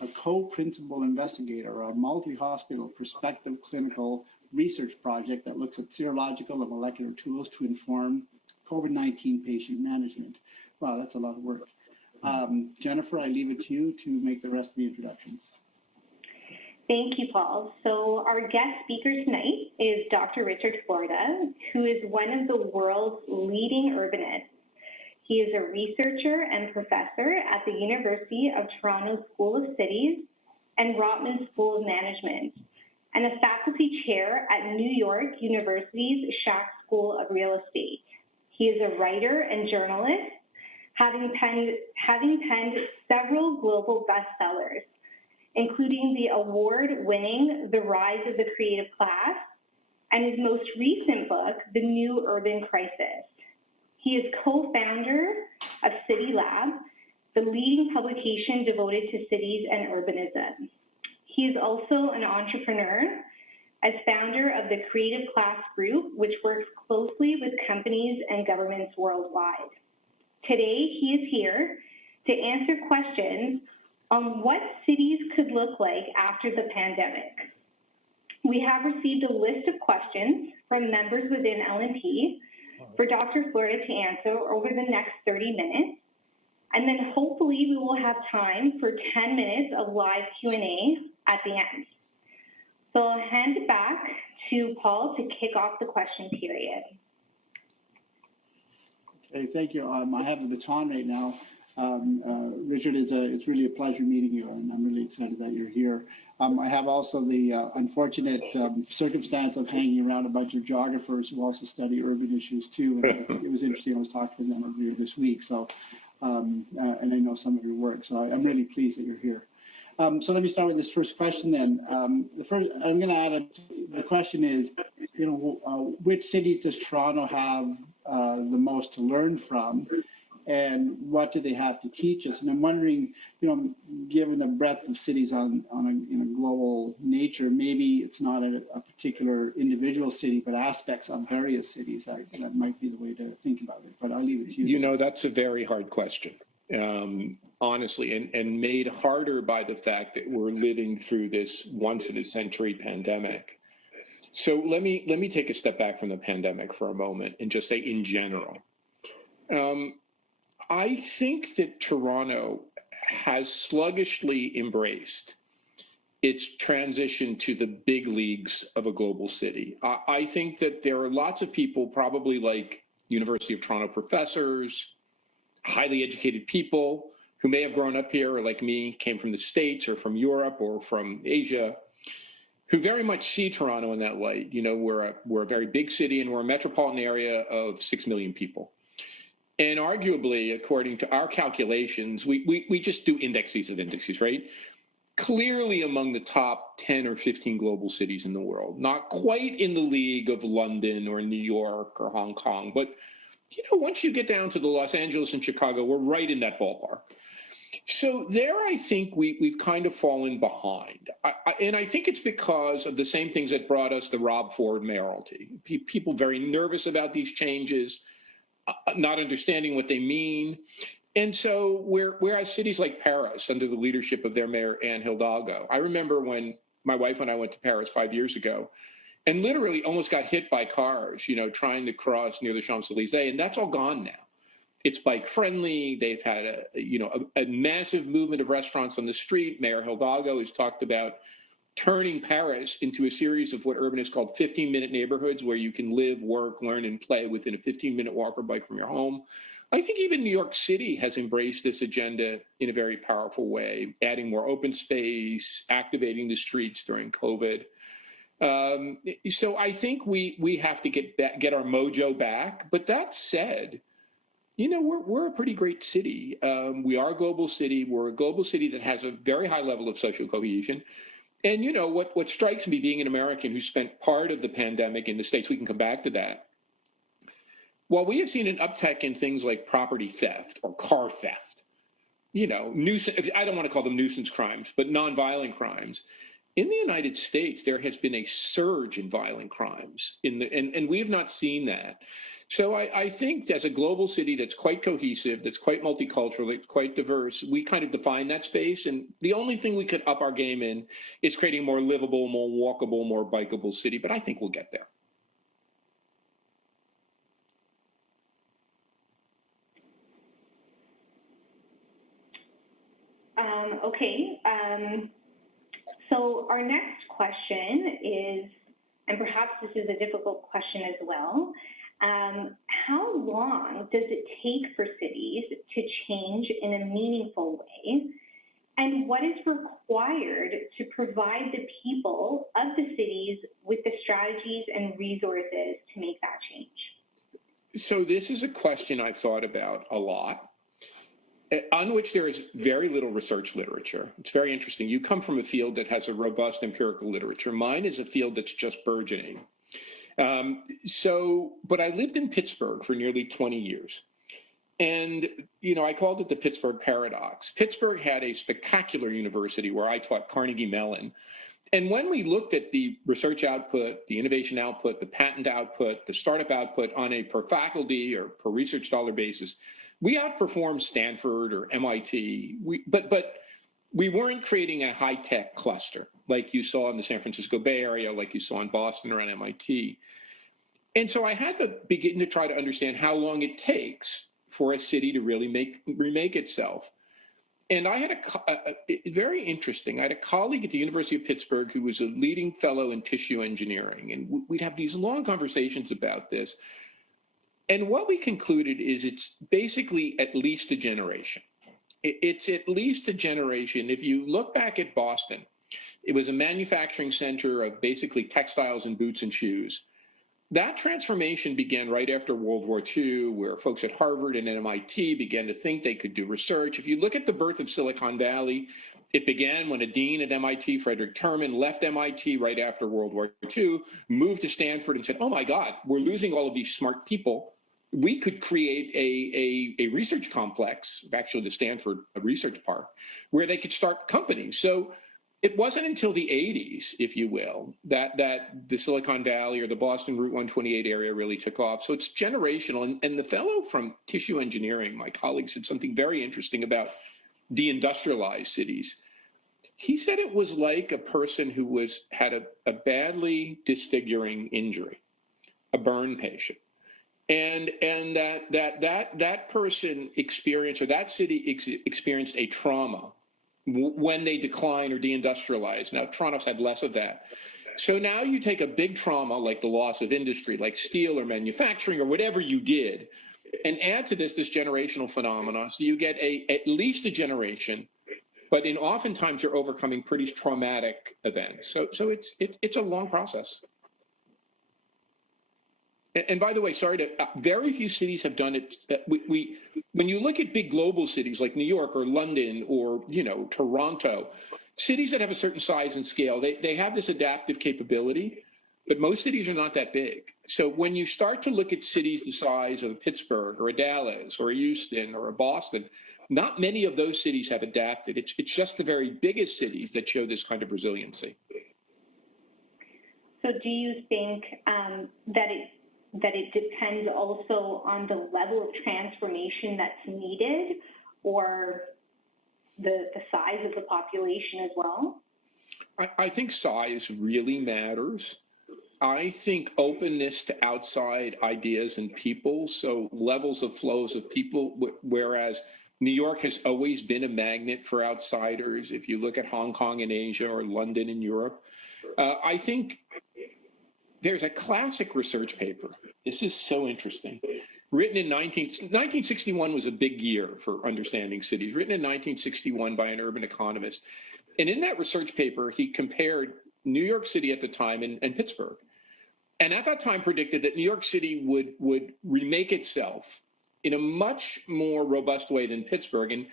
a co-principal investigator of a multi-hospital prospective clinical research project that looks at serological and molecular tools to inform COVID-19 patient management. Wow, that's a lot of work. Jennifer, I leave it to you to make the rest of the introductions. Thank you, Paul. So our guest speaker tonight is Dr. Richard Florida, who is one of the world's leading urbanists. He is a researcher and professor at the University of Toronto School of Cities and Rotman School of Management, and a faculty chair at New York University's Schack School of Real Estate. He is a writer and journalist, having penned several global bestsellers, including the award-winning The Rise of the Creative Class, and his most recent book, The New Urban Crisis. He is co-founder of City Lab, the leading publication devoted to cities and urbanism. He is also an entrepreneur as founder of the Creative Class Group, which works closely with companies and governments worldwide. Today, he is here to answer questions on what cities could look like after the pandemic. We have received a list of questions from members within LMP for Dr. Florida to answer over the next 30 minutes. And then hopefully we will have time for 10 minutes of live Q&A at the end. So I'll hand it back to Paul to kick off the question period. Okay, thank you. I have the baton right now. Richard, it's really a pleasure meeting you, and I'm really excited that you're here. I have also the unfortunate circumstance of hanging around a bunch of geographers who also study urban issues too. And it was interesting. I was talking to them earlier this week. So, and I know some of your work. So I'm really pleased that you're here. So let me start with this first question then. The first, I'm going to add, the question is, which cities does Toronto have the most to learn from? And what do they have to teach us? And I'm wondering, given the breadth of cities in a global nature, maybe it's not a particular individual city, but aspects of various cities. That might be the way to think about it. But I'll leave it to you. That's a very hard question, honestly, and made harder by the fact that we're living through this once-in-a-century pandemic. So let me take a step back from the pandemic for a moment and just say, in general, I think that Toronto has sluggishly embraced its transition to the big leagues of a global city. I think that there are lots of people, probably like University of Toronto professors, highly educated people who may have grown up here, or like me, came from the States or from Europe or from Asia, who very much see Toronto in that light. We're a very big city, and we're a metropolitan area of 6 million people. And arguably, according to our calculations, we just do indexes of indexes, right? Clearly among the top 10 or 15 global cities in the world, not quite in the league of London or New York or Hong Kong, but once you get down to the Los Angeles and Chicago, we're right in that ballpark. So there, I think we've kind of fallen behind. And I think it's because of the same things that brought us the Rob Ford mayoralty. People very nervous about these changes, not understanding what they mean. And so whereas cities like Paris, under the leadership of their mayor, Anne Hidalgo, I remember when my wife and I went to Paris 5 years ago, and literally almost got hit by cars, trying to cross near the Champs-Élysées, and that's all gone now. It's bike friendly. They've had a massive movement of restaurants on the street. Mayor Hidalgo has talked about turning Paris into a series of what Urbanists called 15-minute neighborhoods, where you can live, work, learn, and play within a 15-minute walk or bike from your home. I think even New York City has embraced this agenda in a very powerful way, adding more open space, activating the streets during COVID. So I think we have to get our mojo back. But that said, we're a pretty great city. We are a global city. We're a global city that has a very high level of social cohesion. And what strikes me, being an American who spent part of the pandemic in the States, we can come back to that. While we have seen an uptick in things like property theft or car theft, nuisance, I don't want to call them nuisance crimes, but nonviolent crimes. In the United States, there has been a surge in violent crimes, and we have not seen that. So I think as a global city that's quite cohesive, that's quite multicultural, that's quite diverse, we kind of define that space. And the only thing we could up our game in is creating a more livable, more walkable, more bikeable city. But I think we'll get there. Okay. So our next question is, and perhaps this is a difficult question as well, how long does it take for cities to change in a meaningful way? And what is required to provide the people of the cities with the strategies and resources to make that change? So this is a question I've thought about a lot, on which there is very little research literature. It's very interesting. You come from a field that has a robust empirical literature. Mine is a field that's just burgeoning. But I lived in Pittsburgh for nearly 20 years. And, I called it the Pittsburgh paradox. Pittsburgh had a spectacular university where I taught Carnegie Mellon. And when we looked at the research output, the innovation output, the patent output, the startup output on a per faculty or per research dollar basis, we outperformed Stanford or MIT. But we weren't creating a high-tech cluster like you saw in the San Francisco Bay Area, like you saw in Boston or at MIT. And so I had to begin to try to understand how long it takes for a city to really remake itself. And I had very interesting. I had a colleague at the University of Pittsburgh who was a leading fellow in tissue engineering, and we'd have these long conversations about this. And what we concluded is it's basically at least a generation. It's at least a generation. If you look back at Boston, it was a manufacturing center of basically textiles and boots and shoes. That transformation began right after World War II, where folks at Harvard and MIT began to think they could do research. If you look at the birth of Silicon Valley, it began when a dean at MIT, Frederick Terman, left MIT right after World War II, moved to Stanford and said, oh my God, we're losing all of these smart people. We could create a research complex, actually the Stanford Research Park, where they could start companies. So it wasn't until the 80s, if you will, that the Silicon Valley or the Boston Route 128 area really took off. So it's generational. And the fellow from tissue engineering, my colleague, said something very interesting about deindustrialized cities. He said it was like a person who had a badly disfiguring injury, a burn patient. And that person experienced, or that city experienced a trauma when they decline or deindustrialize. Now, Toronto's had less of that. So now you take a big trauma like the loss of industry, like steel or manufacturing or whatever you did, and add to this generational phenomenon. So you get at least a generation, but oftentimes you're overcoming pretty traumatic events. So it's a long process. And by the way, very few cities have done it. When you look at big global cities like New York or London or, Toronto, cities that have a certain size and scale, they have this adaptive capability, but most cities are not that big. So when you start to look at cities the size of Pittsburgh or a Dallas or a Houston or a Boston, not many of those cities have adapted. It's just the very biggest cities that show this kind of resiliency. So do you think that it depends also on the level of transformation that's needed, or the size of the population as well? I think size really matters. I think openness to outside ideas and people, so levels of flows of people, whereas New York has always been a magnet for outsiders. If you look at Hong Kong in Asia or London in Europe, I think there's a classic research paper. This is so interesting. Written in 1961 was a big year for understanding cities. Written in 1961 by an urban economist. And in that research paper, he compared New York City at the time and Pittsburgh. And at that time predicted that New York City would remake itself in a much more robust way than Pittsburgh. And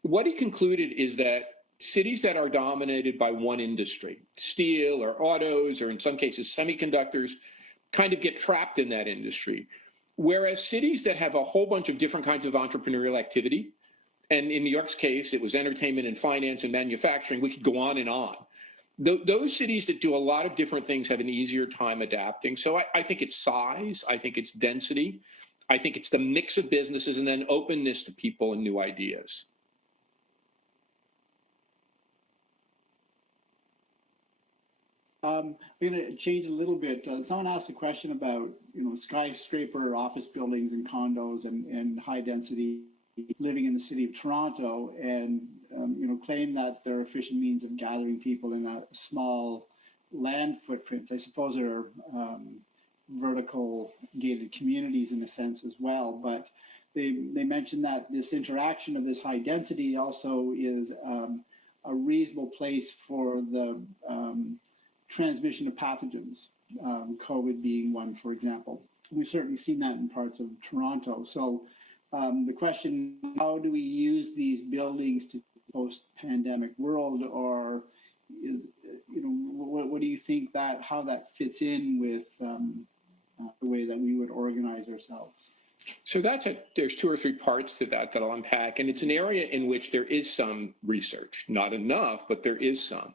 what he concluded is that cities that are dominated by one industry, steel or autos, or in some cases semiconductors, kind of get trapped in that industry. Whereas cities that have a whole bunch of different kinds of entrepreneurial activity, and in New York's case, it was entertainment and finance and manufacturing, we could go on and on. Those cities that do a lot of different things have an easier time adapting. So I think it's size, I think it's density, I think it's the mix of businesses, and then openness to people and new ideas. I'm going to change a little bit. Someone asked a question about, skyscraper office buildings and condos and high density living in the city of Toronto, and claim that they're efficient means of gathering people in a small land footprint. I suppose there are vertical gated communities in a sense as well, but they mentioned that this interaction of this high density also is a reasonable place for the transmission of pathogens. COVID being one, for example. We've certainly seen that in parts of Toronto. So the question, how do we use these buildings to post-pandemic world, or what do you think how that fits in with the way that we would organize ourselves? So there's two or three parts to that I'll unpack, and it's an area in which there is some research, not enough, but there is some.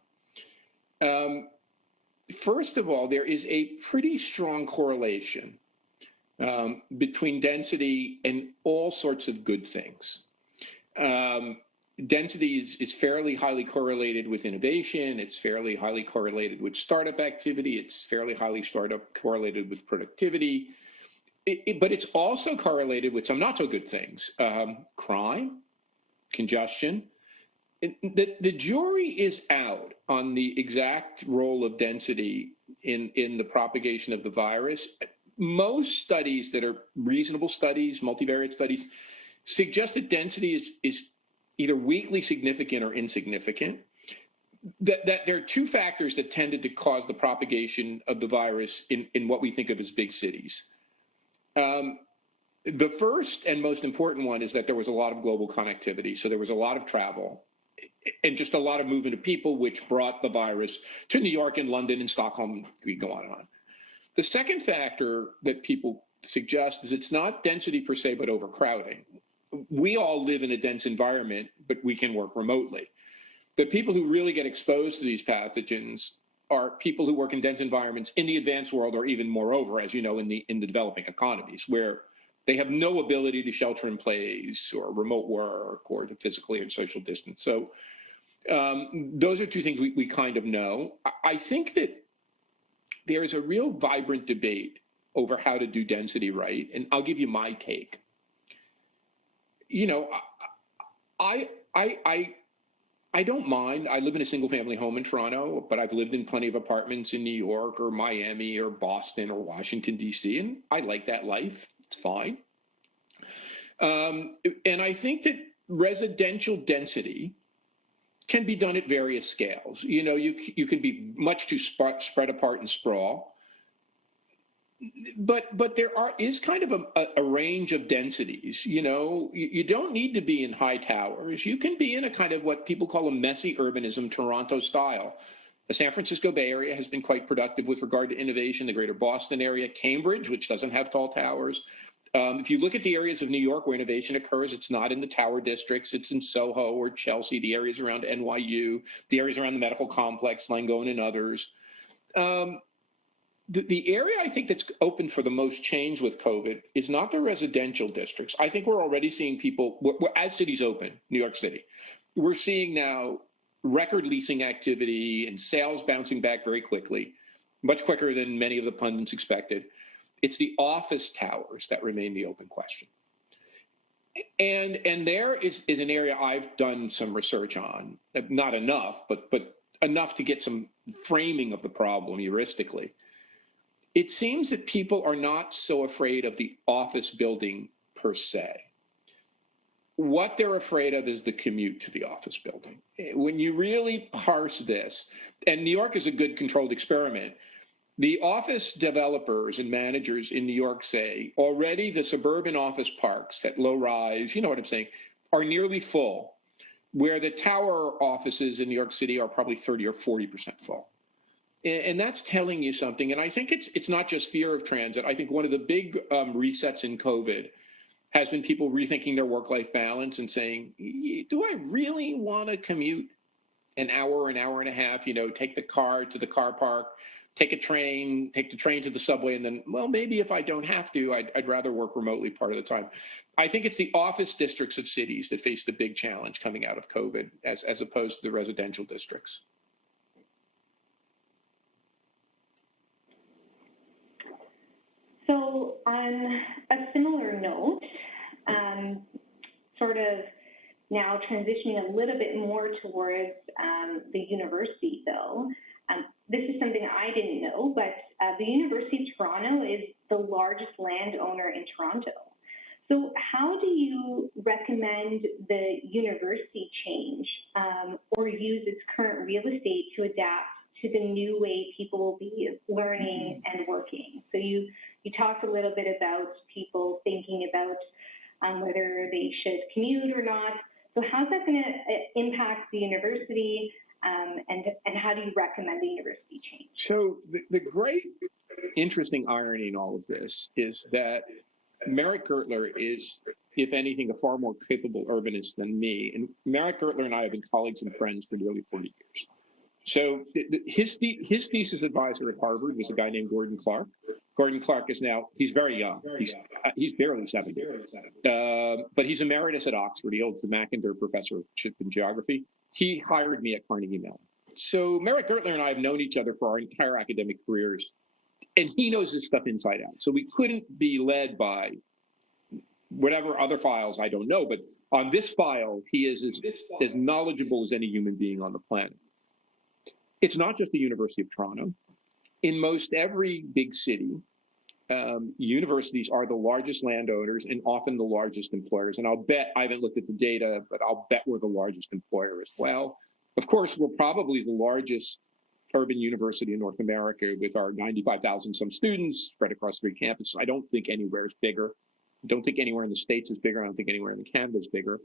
First of all, there is a pretty strong correlation between density and all sorts of good things. Density is fairly highly correlated with innovation. It's fairly highly correlated with startup activity. It's fairly highly correlated with productivity. But it's also correlated with some not so good things: crime, congestion. The jury is out on the exact role of density in the propagation of the virus. Most studies that are reasonable studies, multivariate studies, suggest that density is either weakly significant or insignificant. That there are two factors that tended to cause the propagation of the virus in what we think of as big cities. The first and most important one is that there was a lot of global connectivity. So there was a lot of travel and just a lot of movement of people, which brought the virus to New York and London and Stockholm. We go on and on. The second factor that people suggest is it's not density per se, but overcrowding. We all live in a dense environment, but we can work remotely. The people who really get exposed to these pathogens are people who work in dense environments in the advanced world, or even moreover, as you know, in the developing economies, where they have no ability to shelter in place or remote work or to physically and social distance. So those are two things we kind of know. I think that there is a real vibrant debate over how to do density right, and I'll give you my take. You know, I don't mind. I live in a single family home in Toronto, but I've lived in plenty of apartments in New York or Miami or Boston or Washington, D.C., and I like that life. It's fine. And I think that residential density can be done at various scales. You know, you can be much too spread apart and sprawl. But there is kind of a range of densities. You know, you don't need to be in high towers. You can be in a kind of what people call a messy urbanism, Toronto style. The San Francisco Bay Area has been quite productive with regard to innovation. The greater Boston area, Cambridge, which doesn't have tall towers. If you look at the areas of New York where innovation occurs, it's not in the tower districts. It's in Soho or Chelsea, the areas around NYU, the areas around the medical complex, Langone and others. The area I think that's open for the most change with COVID is not the residential districts. I think we're already seeing people, as cities open, New York City, we're seeing now record leasing activity and sales bouncing back very quickly, much quicker than many of the pundits expected. It's the office towers that remain the open question. And there is an area I've done some research on, not enough, but enough to get some framing of the problem heuristically. It seems that people are not so afraid of the office building per se. What they're afraid of is the commute to the office building. When you really parse this, and New York is a good controlled experiment, the office developers and managers in New York say already the suburban office parks at low rise, you know what I'm saying, are nearly full, where the tower offices in New York City are probably 30 or 40% full. And that's telling you something. And I think it's not just fear of transit. I think one of the big resets in COVID has been people rethinking their work-life balance and saying, do I really want to commute an hour and a half, you know, take the car to the car park, take the train to the subway, and then, well, maybe if I don't have to, I'd rather work remotely part of the time. I think it's the office districts of cities that face the big challenge coming out of COVID as opposed to the residential districts. So on a similar note, sort of now transitioning a little bit more towards the university though, this is something I didn't know, but the University of Toronto is the largest landowner in Toronto. So how do you recommend the university change or use its current real estate to adapt to the new way people will be learning and working. So you talked a little bit about people thinking about whether they should commute or not. So how's that going to impact the university, and how do you recommend the university change? So the great interesting irony in all of this is that Merritt Gertler is, if anything, a far more capable urbanist than me. And Merritt Gertler and I have been colleagues and friends for nearly 40 years. So his thesis advisor at Harvard was a guy named Gordon Clark. Gordon Clark is now, he's very young. He's barely 70. But he's emeritus at Oxford. He holds the Mackinder Professorship in Geography. He hired me at Carnegie Mellon. So Merritt Gertler and I have known each other for our entire academic careers. And he knows this stuff inside out. So we couldn't be led by whatever other files I don't know. But on this file, he is as knowledgeable as any human being on the planet. It's not just the University of Toronto. In most every big city, universities are the largest landowners and often the largest employers. And I'll bet, I haven't looked at the data, but I'll bet we're the largest employer as well. Of course, we're probably the largest urban university in North America with our 95,000 some students spread across 3 campuses. I don't think anywhere is bigger. I don't think anywhere in the States is bigger. I don't think anywhere in Canada is bigger.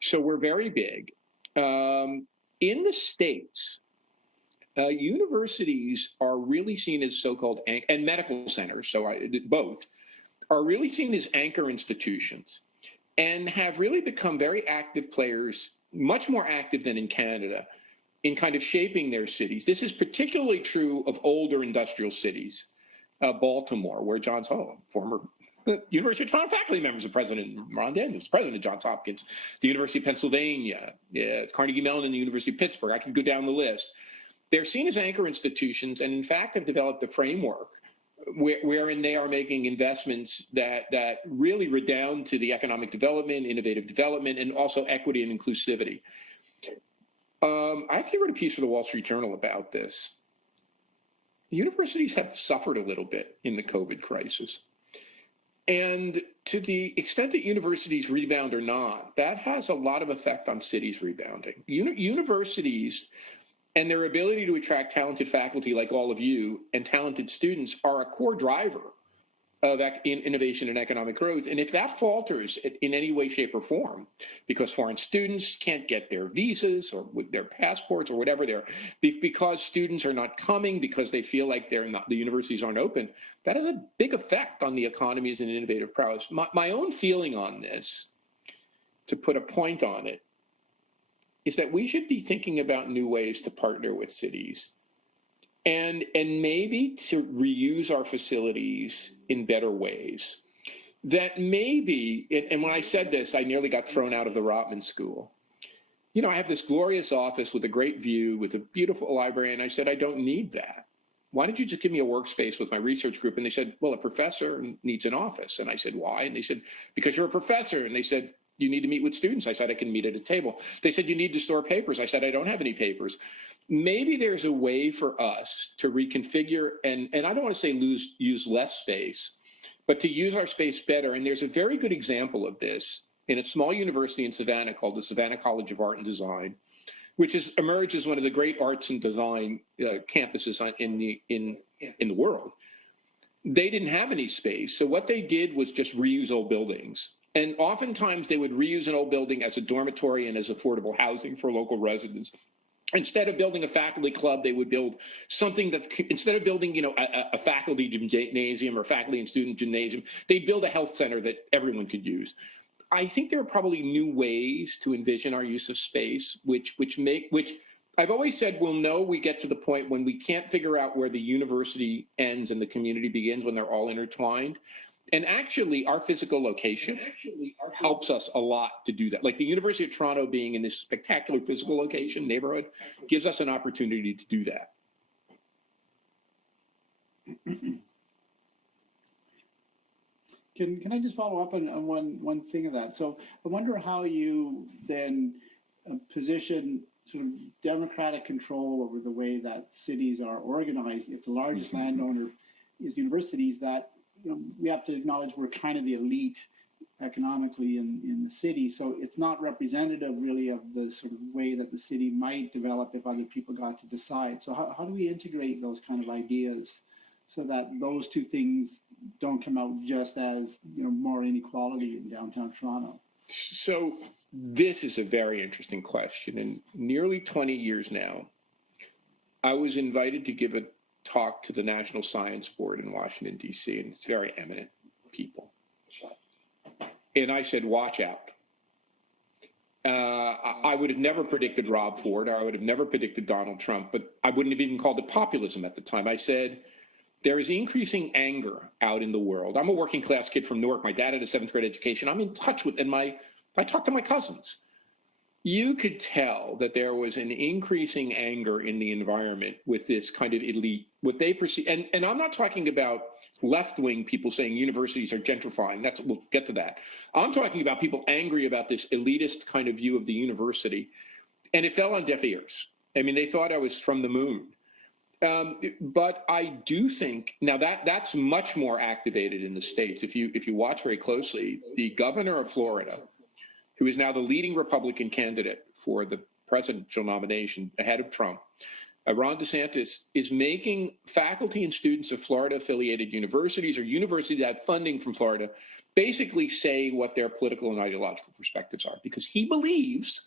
So we're very big. In the States, universities are really seen as so-called, and medical centers, so both, are really seen as anchor institutions and have really become very active players, much more active than in Canada, in kind of shaping their cities. This is particularly true of older industrial cities, Baltimore, where John Sullivan, former University of Toronto faculty members of President Ron Daniels, president of Johns Hopkins, the University of Pennsylvania, Carnegie Mellon, and the University of Pittsburgh. I could go down the list. They're seen as anchor institutions, and in fact have developed a framework wherein they are making investments that really redound to the economic development, innovative development, and also equity and inclusivity. I actually wrote a piece for the Wall Street Journal about this. The universities have suffered a little bit in the COVID crisis. And to the extent that universities rebound or not, that has a lot of effect on cities rebounding. Universities and their ability to attract talented faculty like all of you and talented students are a core driver of innovation and economic growth. And if that falters in any way, shape, or form, because foreign students can't get their visas or with their passports or whatever because students are not coming because they feel like the universities aren't open, that has a big effect on the economies and innovative prowess. My own feeling on this, to put a point on it, is that we should be thinking about new ways to partner with cities and maybe to reuse our facilities in better ways. That maybe, and when I said this, I nearly got thrown out of the Rotman School. You know, I have this glorious office with a great view, with a beautiful library, and I said, I don't need that. Why don't you just give me a workspace with my research group? And they said, well, a professor needs an office. And I said, why? And they said, because you're a professor. And they said, you need to meet with students. I said, I can meet at a table. They said, you need to store papers. I said, I don't have any papers. Maybe there's a way for us to reconfigure, and I don't want to say use less space, but to use our space better. And there's a very good example of this in a small university in Savannah called the Savannah College of Art and Design, which has emerged as one of the great arts and design campuses in the world. They didn't have any space. So what they did was just reuse old buildings. And oftentimes they would reuse an old building as a dormitory and as affordable housing for local residents. Instead of building a faculty club, they would build something that, instead of building, you know, a faculty gymnasium or faculty and student gymnasium, they'd build a health center that everyone could use. I think there are probably new ways to envision our use of space, which I've always said we'll know we get to the point when we can't figure out where the university ends and the community begins when they're all intertwined. And actually, our physical location helps us a lot to do that. Like the University of Toronto being in this spectacular physical location, neighborhood, gives us an opportunity to do that. Can I just follow up on one thing of that? So I wonder how you then position sort of democratic control over the way that cities are organized. If the largest landowner is universities, that we have to acknowledge we're kind of the elite economically in the city. So it's not representative really of the sort of way that the city might develop if other people got to decide. So how do we integrate those kind of ideas so that those two things don't come out just as, you know, more inequality in downtown Toronto? So this is a very interesting question. In nearly 20 years now, I was invited to give a talk to the National Science Board in Washington, D.C., and it's very eminent people. And I said, watch out. I would have never predicted Rob Ford, or I would have never predicted Donald Trump, but I wouldn't have even called it populism at the time. I said, there is increasing anger out in the world. I'm a working class kid from Newark. My dad had a 7th grade education. I'm in touch with, and I talk to my cousins. You could tell that there was an increasing anger in the environment with this kind of elite, what they perceive, and I'm not talking about left-wing people saying universities are gentrifying. We'll get to that. I'm talking about people angry about this elitist kind of view of the university, and it fell on deaf ears. I mean, they thought I was from the moon. But I do think now that's much more activated in the States. If you watch very closely, the governor of Florida, who is now the leading Republican candidate for the presidential nomination ahead of Trump, Ron DeSantis, is making faculty and students of Florida-affiliated universities or universities that have funding from Florida basically say what their political and ideological perspectives are, because he believes,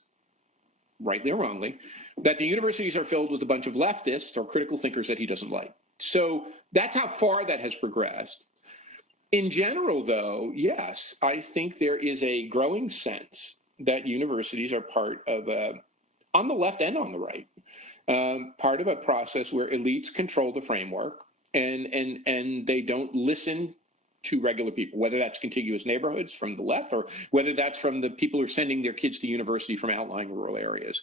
rightly or wrongly, that the universities are filled with a bunch of leftists or critical thinkers that he doesn't like. So that's how far that has progressed. In general, though, yes, I think there is a growing sense that universities are part of, on the left and on the right, part of a process where elites control the framework and they don't listen to regular people, whether that's contiguous neighborhoods from the left or whether that's from the people who are sending their kids to university from outlying rural areas.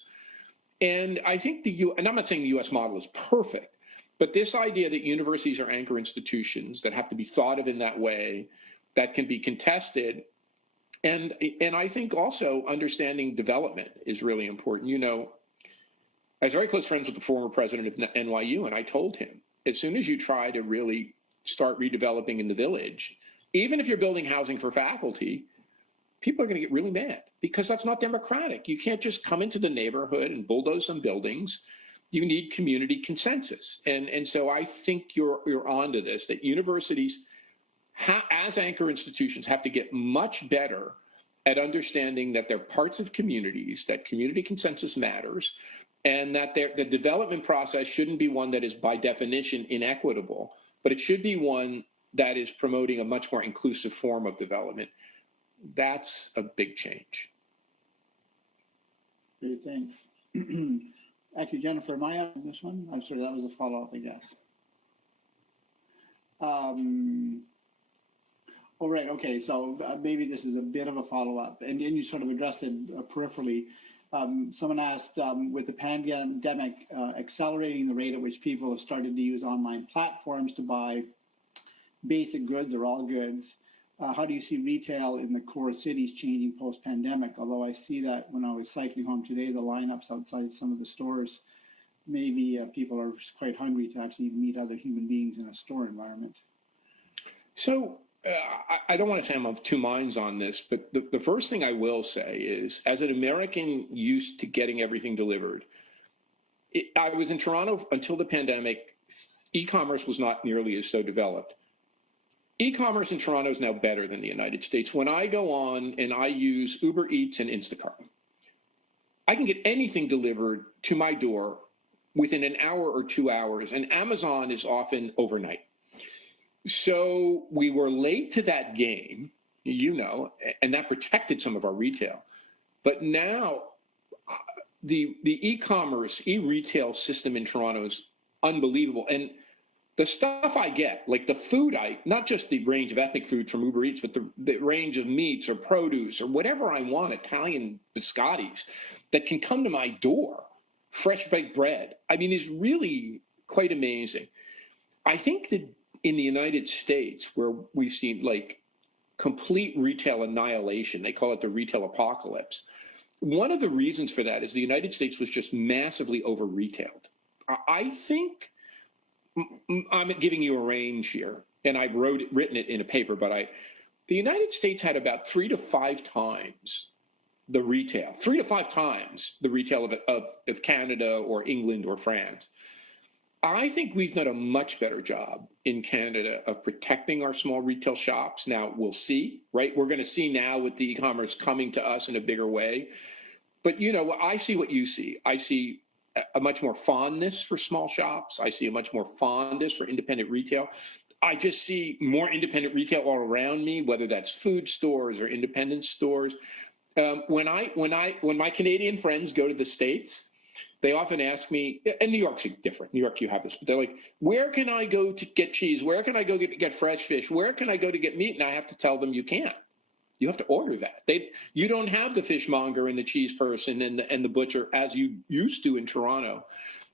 And I think and I'm not saying the U.S. model is perfect, but this idea that universities are anchor institutions that have to be thought of in that way, that can be contested, and I think also understanding development is really important. You know, I was very close friends with the former president of NYU, and I told him, as soon as you try to really start redeveloping in the village, even if you're building housing for faculty, people are going to get really mad because that's not democratic. You can't just come into the neighborhood and bulldoze some buildings. You need community consensus. And so I think you're onto this, that universities, as anchor institutions, have to get much better at understanding that they're parts of communities, that community consensus matters, and that the development process shouldn't be one that is by definition inequitable, but it should be one that is promoting a much more inclusive form of development. That's a big change. Great, thanks. Actually, Jennifer, am I on this one? I'm sorry, that was a follow-up, I guess. Oh, right, okay, so maybe this is a bit of a follow-up, and you sort of addressed it peripherally. Someone asked, with the pandemic accelerating the rate at which people have started to use online platforms to buy basic goods or all goods, how do you see retail in the core cities changing post-pandemic? Although I see that when I was cycling home today, the lineups outside some of the stores, maybe people are quite hungry to actually meet other human beings in a store environment. So I don't want to say I'm of two minds on this, but the first thing I will say is, as an American used to getting everything delivered, I was in Toronto until the pandemic. E-commerce was not nearly as so developed. E-commerce in Toronto is now better than the United States. When I go on and I use Uber Eats and Instacart, I can get anything delivered to my door within an hour or 2 hours, and Amazon is often overnight. So we were late to that game, you know, and that protected some of our retail. But now the e-commerce, e-retail system in Toronto is unbelievable. And the stuff I get, like the food, not just the range of ethnic food from Uber Eats, but the range of meats or produce or whatever I want, Italian biscottis, that can come to my door, fresh baked bread. I mean, it's really quite amazing. I think that in the United States, where we've seen like complete retail annihilation, they call it the retail apocalypse. One of the reasons for that is the United States was just massively over-retailed. I think, I'm giving you a range here, and I've written it in a paper, but the United States had about 3 to 5 times the retail, 3 to 5 times the retail of Canada or England or France. I think we've done a much better job in Canada of protecting our small retail shops. Now, we'll see, right? We're going to see now with the e-commerce coming to us in a bigger way. But, you know, I see what you see. I see a much more fondness for small shops. I see a much more fondness for independent retail. I just see more independent retail all around me, whether that's food stores or independent stores. When my Canadian friends go to the States, they often ask me, and New York's different. New York, you have this. They're like, where can I go to get cheese? Where can I go get fresh fish? Where can I go to get meat? And I have to tell them you can't. You have to order that. You don't have the fishmonger and the cheese person and the butcher as you used to in Toronto.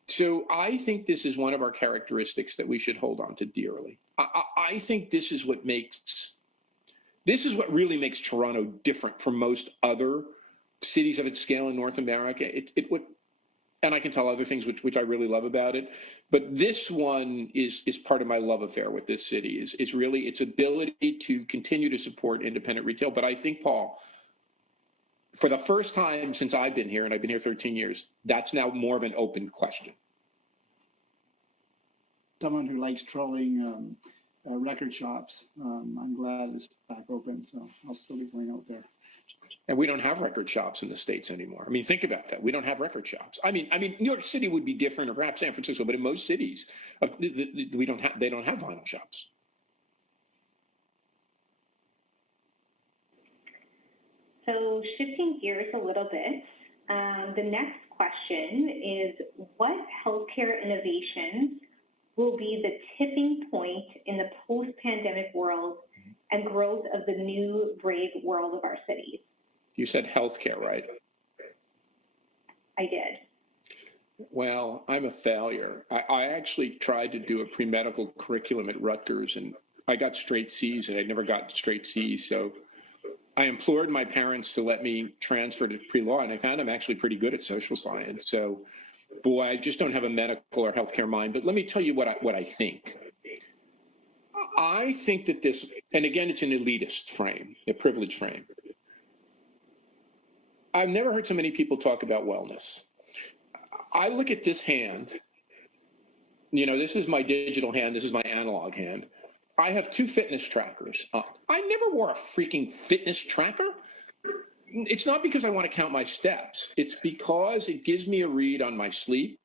So I think this is one of our characteristics that we should hold on to dearly. I think this is what really makes Toronto different from most other cities of its scale in North America. And I can tell other things which I really love about it, but this one is part of my love affair with this city is really its ability to continue to support independent retail. But I think, Paul, for the first time since I've been here, and I've been here 13 years, that's now more of an open question. Someone who likes trolling record shops, I'm glad it's back open, so I'll still be going out there. And we don't have record shops in the States anymore. I mean, think about that. We don't have record shops. I mean, New York City would be different, or perhaps San Francisco, but in most cities, they don't have vinyl shops. So shifting gears a little bit, the next question is, what healthcare innovations will be the tipping point in the post-pandemic world and growth of the new brave world of our cities? You said healthcare, right? I did. Well, I'm a failure. I actually tried to do a pre-medical curriculum at Rutgers, and I got straight C's, and I never got straight C's. So I implored my parents to let me transfer to pre-law, and I found I'm actually pretty good at social science. So, boy, I just don't have a medical or healthcare mind. But let me tell you what I think. I think that this, and again, it's an elitist frame, a privileged frame. I've never heard so many people talk about wellness. I look at this hand, you know, this is my digital hand, this is my analog hand. I have 2 fitness trackers. I never wore a freaking fitness tracker. It's not because I want to count my steps. It's because it gives me a read on my sleep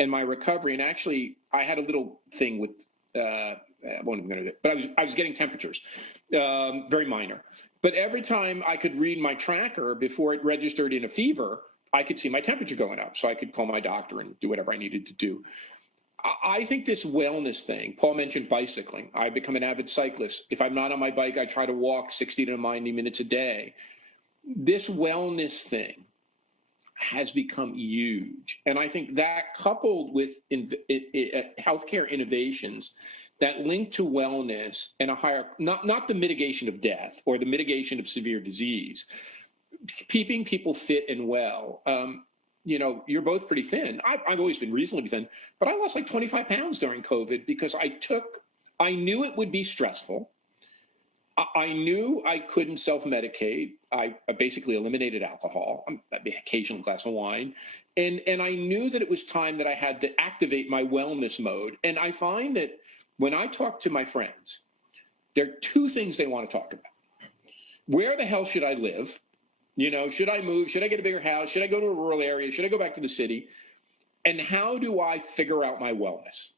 and my recovery. And actually, I had a little thing with, I won't even go into it, but I was getting temperatures, very minor. But every time I could read my tracker before it registered in a fever, I could see my temperature going up. So I could call my doctor and do whatever I needed to do. I think this wellness thing, Paul mentioned bicycling. I've become an avid cyclist. If I'm not on my bike, I try to walk 60 to 90 minutes a day. This wellness thing has become huge. And I think that, coupled with healthcare innovations that link to wellness and a higher, not the mitigation of death or the mitigation of severe disease, keeping people fit and well. You know, you're both pretty thin. I've always been reasonably thin, but I lost like 25 pounds during COVID because I knew it would be stressful. I knew I couldn't self-medicate. I basically eliminated alcohol, the occasional glass of wine. And I knew that it was time that I had to activate my wellness mode. And I find that when I talk to my friends, there are 2 things they want to talk about. Where the hell should I live? You know, should I move? Should I get a bigger house? Should I go to a rural area? Should I go back to the city? And how do I figure out my wellness?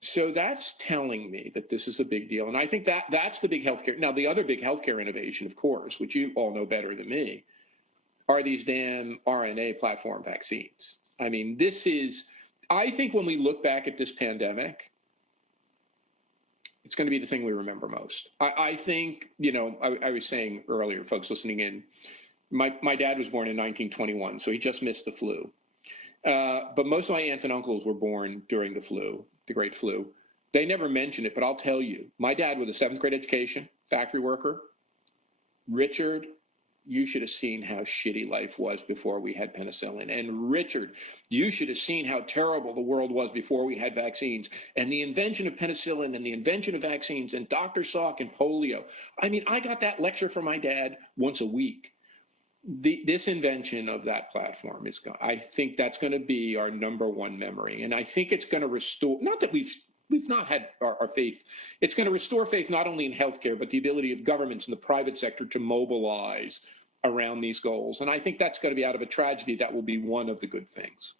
So that's telling me that this is a big deal. And I think that's the big healthcare. Now, the other big healthcare innovation, of course, which you all know better than me, are these damn RNA platform vaccines. I mean, I think when we look back at this pandemic, it's going to be the thing we remember most. I think, you know, I was saying earlier, folks listening in, my dad was born in 1921, so he just missed the flu. But most of my aunts and uncles were born during the flu, the Great Flu. They never mentioned it, but I'll tell you, my dad with a 7th grade education, factory worker, Richard, you should have seen how shitty life was before we had penicillin. And Richard, you should have seen how terrible the world was before we had vaccines. And the invention of penicillin and the invention of vaccines and Dr. Salk and polio. I mean, I got that lecture from my dad once a week. This invention of that platform is, I think that's going to be our number one memory. And I think it's going to restore, not that we've not had our faith, it's going to restore faith not only in healthcare, but the ability of governments and the private sector to mobilize around these goals. And I think that's going to be, out of a tragedy, that will be one of the good things.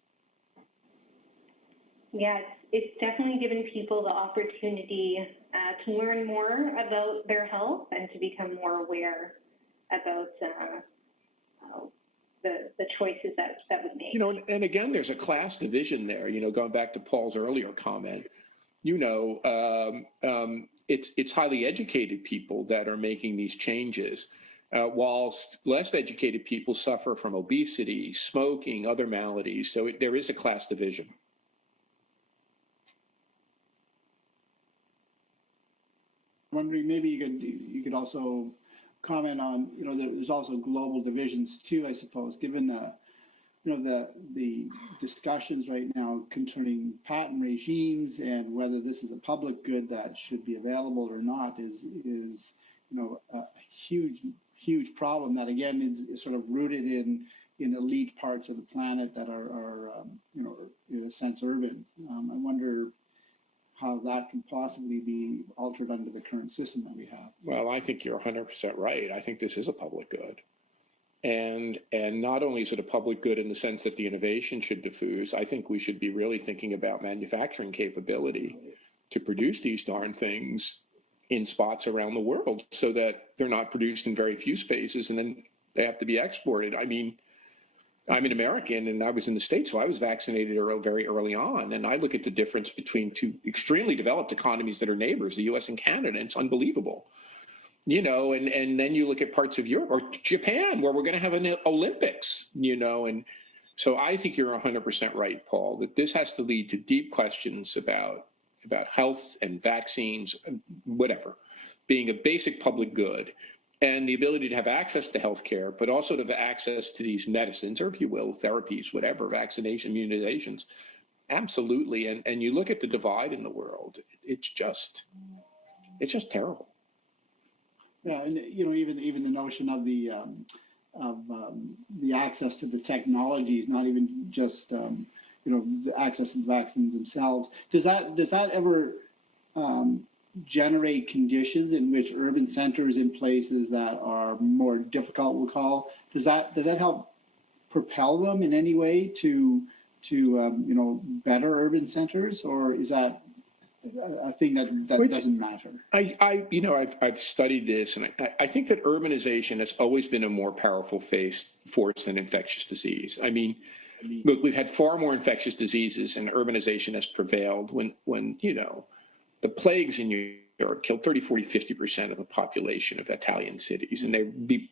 Yeah, it's definitely given people the opportunity to learn more about their health and to become more aware about the choices that we make. You know, and again, there's a class division there, you know, going back to Paul's earlier comment. You know, it's highly educated people that are making these changes, whilst less educated people suffer from obesity, smoking, other maladies. So there is a class division. I'm wondering, maybe you could also comment on, you know, there's also global divisions too, I suppose, given the, you know, the discussions right now concerning patent regimes and whether this is a public good that should be available or not is you know, a huge problem that again is sort of rooted in elite parts of the planet that are you know, in a sense urban. I wonder how that can possibly be altered under the current system that we have. Well, I think you're 100% right. I think this is a public good. And not only is it a public good in the sense that the innovation should diffuse, I think we should be really thinking about manufacturing capability to produce these darn things in spots around the world so that they're not produced in very few spaces and then they have to be exported. I mean, I'm an American and I was in the States, so I was vaccinated very early on. And I look at the difference between two extremely developed economies that are neighbors, the US and Canada, and it's unbelievable. You know, and then you look at parts of Europe or Japan, where we're going to have an Olympics, you know. And so I think you're 100% right, Paul, that this has to lead to deep questions about health and vaccines, whatever, being a basic public good. And the ability to have access to healthcare, but also to have access to these medicines, or if you will, therapies, whatever, vaccination, immunizations, absolutely. And you look at the divide in the world, it's just terrible. Yeah, and you know, even the notion of the access to the technologies, not even just you know, the access to the vaccines themselves. Does that ever generate conditions in which urban centers in places that are more difficult, we'll call, does that help propel them in any way to you know, better urban centers, or is that a thing that doesn't matter? You know, I've studied this, and I think that urbanization has always been a more powerful force than infectious disease. I mean, look, we've had far more infectious diseases, and urbanization has prevailed. When you know, the plagues in New York killed 30, 40, 50% of the population of Italian cities, and they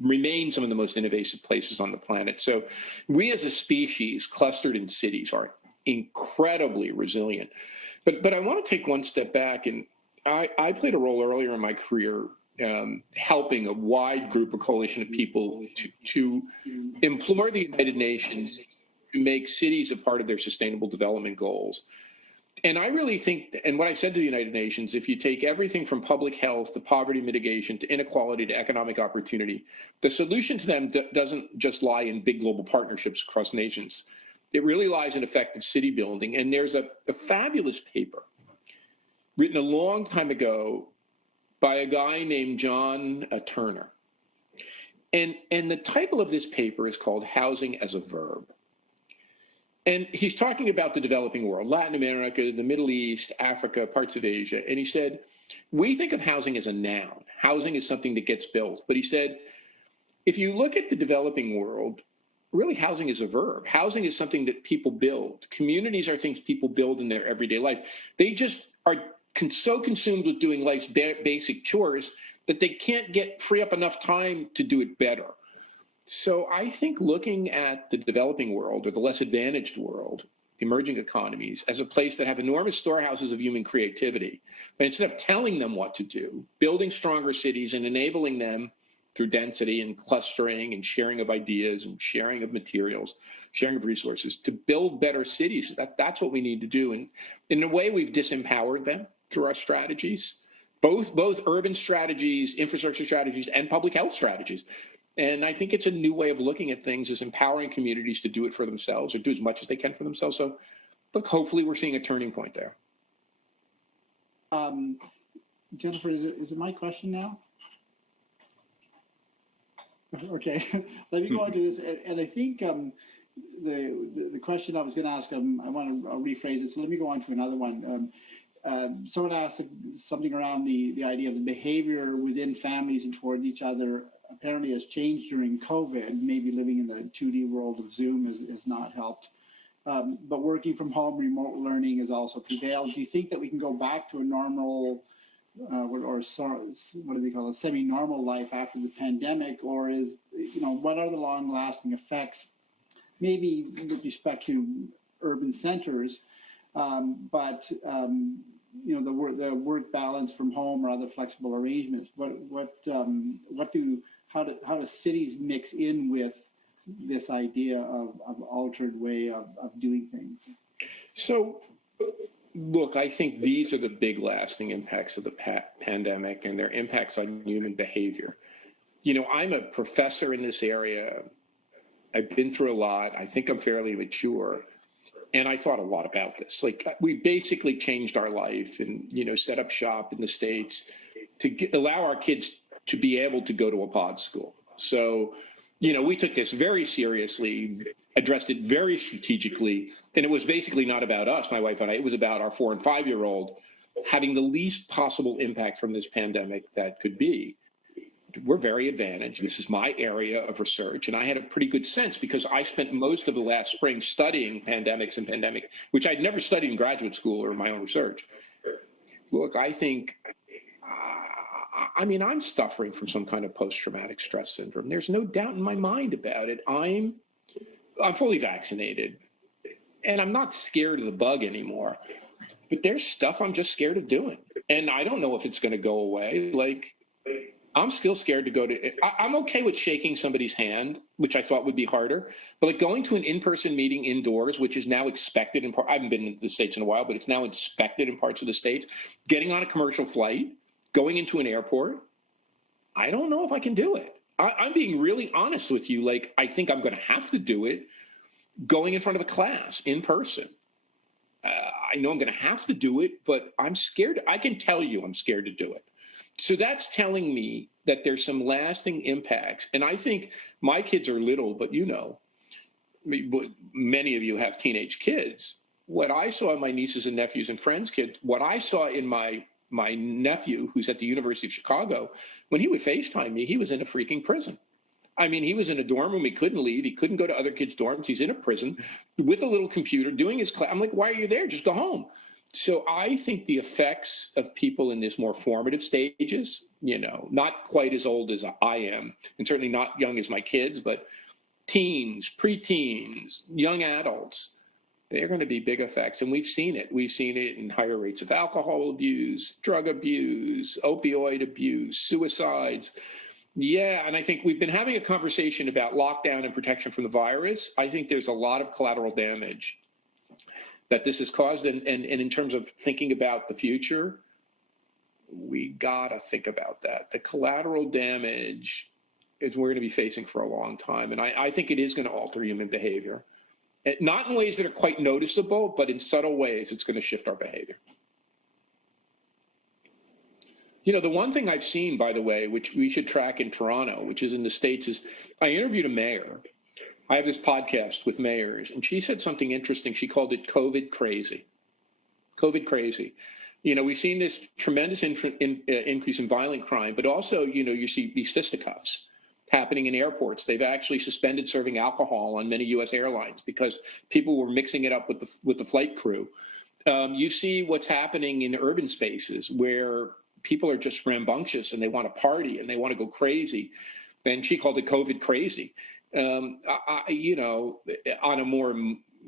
remain some of the most invasive places on the planet. So we as a species clustered in cities are incredibly resilient. But I want to take one step back, and I played a role earlier in my career helping a wide group, a coalition of people to implore the United Nations to make cities a part of their sustainable development goals. And I really think, and what I said to the United Nations, if you take everything from public health to poverty mitigation to inequality to economic opportunity, the solution to them doesn't just lie in big global partnerships across nations. It really lies in effective city building. And there's a fabulous paper written a long time ago by a guy named John Turner. And the title of this paper is called Housing as a Verb. And he's talking about the developing world, Latin America, the Middle East, Africa, parts of Asia. And he said, we think of housing as a noun. Housing is something that gets built. But he said, if you look at the developing world, really housing is a verb. Housing is something that people build. Communities are things people build in their everyday life. They just are so consumed with doing life's basic chores that they can't free up enough time to do it better. So I think looking at the developing world, or the less advantaged world, emerging economies, as a place that have enormous storehouses of human creativity, but instead of telling them what to do, building stronger cities and enabling them through density and clustering and sharing of ideas and sharing of materials, sharing of resources to build better cities. That's what we need to do. And in a way, we've disempowered them through our strategies, both urban strategies, infrastructure strategies, and public health strategies. And I think it's a new way of looking at things, is empowering communities to do it for themselves or do as much as they can for themselves. So look, hopefully we're seeing a turning point there. Jennifer, is it my question now? Okay, let me go on to this. And I think the question I was going to ask, I'll rephrase it. So let me go on to another one. Someone asked something around the idea of the behavior within families and towards each other apparently has changed during COVID. Maybe living in the 2D world of Zoom has not helped. But working from home, remote learning has also prevailed. Do you think that we can go back to a normal what do they call it, semi-normal life after the pandemic? Or what are the long-lasting effects, maybe with respect to urban centers, but the work balance from home or other flexible arrangements? How do cities mix in with this idea of altered way of doing things? So, look, I think these are the big lasting impacts of the pandemic and their impacts on human behavior. I'm a professor in this area. I've been through a lot. I think I'm fairly mature. And I thought a lot about this. Like, we basically changed our life and, set up shop in the States to allow our kids to be able to go to a pod school. So, we took this very seriously, addressed it very strategically. And it was basically not about us, my wife and I. It was about our 4- and 5-year-old having the least possible impact from this pandemic that could be. We're very advantaged. This is my area of research. And I had a pretty good sense because I spent most of the last spring studying pandemics and pandemic, which I'd never studied in graduate school or my own research. Look, I think, I'm suffering from some kind of post-traumatic stress syndrome. There's no doubt in my mind about it. I'm fully vaccinated and I'm not scared of the bug anymore, but there's stuff I'm just scared of doing. And I don't know if it's going to go away. Like, I'm still scared to go to, I'm okay with shaking somebody's hand, which I thought would be harder, but like going to an in-person meeting indoors, which is now expected in part, I haven't been in the States in a while, but it's now expected in parts of the States, getting on a commercial flight, going into an airport, I don't know if I can do it. I'm being really honest with you. Like, I think I'm going to have to do it going in front of a class in person. I know I'm going to have to do it, but I'm scared. I can tell you I'm scared to do it. So that's telling me that there's some lasting impacts. And I think my kids are little, but many of you have teenage kids. What I saw in my nieces and nephews and friends' kids, what I saw in my nephew, who's at the University of Chicago, when he would FaceTime me, he was in a freaking prison. He was in a dorm room. He couldn't leave. He couldn't go to other kids' dorms. He's in a prison with a little computer doing his class. I'm like, why are you there? Just go home. So I think the effects of people in this more formative stages, not quite as old as I am, and certainly not young as my kids, but teens, preteens, young adults, they're going to be big effects. And we've seen it. We've seen it in higher rates of alcohol abuse, drug abuse, opioid abuse, suicides. Yeah, and I think we've been having a conversation about lockdown and protection from the virus. I think there's a lot of collateral damage that this has caused. And in terms of thinking about the future, we got to think about that. The collateral damage is we're going to be facing for a long time. And I think it is going to alter human behavior. Not in ways that are quite noticeable, but in subtle ways, it's going to shift our behavior. The one thing I've seen, by the way, which we should track in Toronto, which is in the States, is I interviewed a mayor. I have this podcast with mayors, and she said something interesting. She called it COVID crazy. COVID crazy. We've seen this tremendous increase in violent crime, but also, you see these fisticuffs happening in airports. They've actually suspended serving alcohol on many U.S. airlines because people were mixing it up with the flight crew. You see what's happening in urban spaces where people are just rambunctious and they want to party and they want to go crazy. And she called it COVID crazy. On a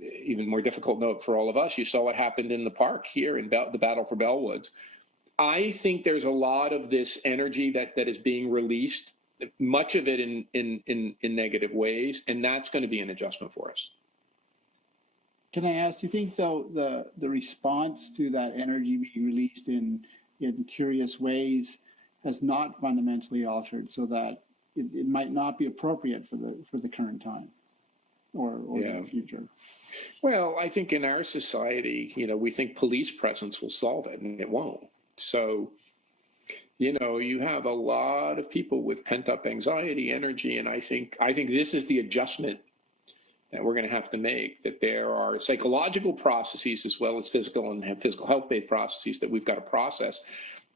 even more difficult note for all of us, you saw what happened in the park here in the Battle for Bellwoods. I think there's a lot of this energy that is being released much of it in negative ways, and that's going to be an adjustment for us. Can I ask, do you think though the response to that energy being released in curious ways has not fundamentally altered, so that it might not be appropriate for the current time or the future? Well, I think in our society, we think police presence will solve it, and it won't. So, you have a lot of people with pent-up anxiety, energy, and I think this is the adjustment that we're going to have to make, that there are psychological processes as well as physical and physical health-based processes that we've got to process.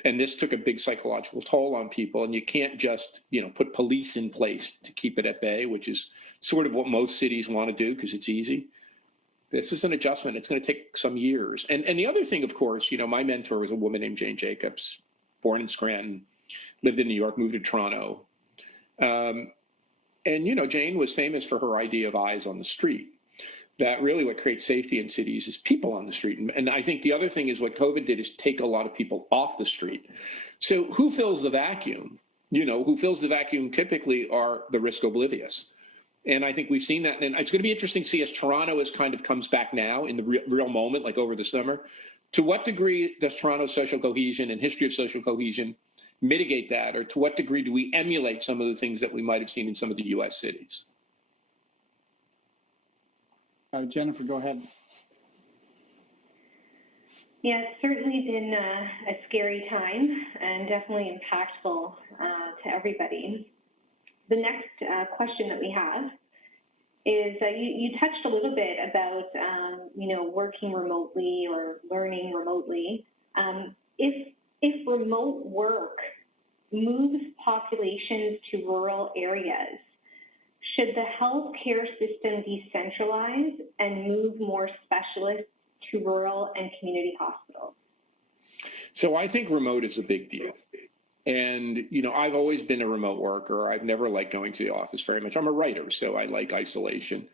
And this took a big psychological toll on people, and you can't just, put police in place to keep it at bay, which is sort of what most cities want to do because it's easy. This is an adjustment. It's going to take some years. And the other thing, of course, my mentor was a woman named Jane Jacobs, born in Scranton, lived in New York, moved to Toronto. And Jane was famous for her idea of eyes on the street, that really what creates safety in cities is people on the street. And I think the other thing is what COVID did is take a lot of people off the street. So who fills the vacuum? Who fills the vacuum typically are the risk oblivious. And I think we've seen that. And it's going to be interesting to see as Toronto comes back now in the real moment, like over the summer. To what degree does Toronto's social cohesion and history of social cohesion mitigate that? Or to what degree do we emulate some of the things that we might have seen in some of the US cities? Jennifer, go ahead. Yeah, it's certainly been a scary time and definitely impactful to everybody. The next question that we have is you touched a little bit about working remotely or learning remotely. If remote work moves populations to rural areas, should the healthcare system decentralize and move more specialists to rural and community hospitals? So I think remote is a big deal. And, I've always been a remote worker. I've never liked going to the office very much. I'm a writer, so I like isolation.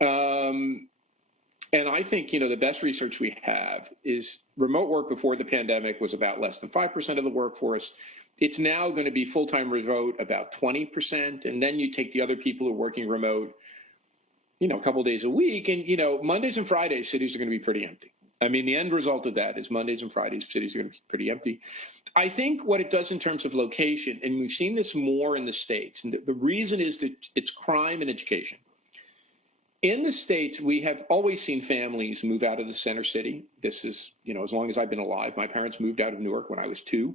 And I think, the best research we have is remote work before the pandemic was about less than 5% of the workforce. It's now going to be full-time remote about 20%. And then you take the other people who are working remote, a couple of days a week. And, Mondays and Fridays, cities are going to be pretty empty. I mean, the end result of that is Mondays and Fridays, cities are going to be pretty empty. I think what it does in terms of location, and we've seen this more in the States, and the reason is that it's crime and education. In the States, we have always seen families move out of the center city. This is, as long as I've been alive. My parents moved out of Newark when I was 2,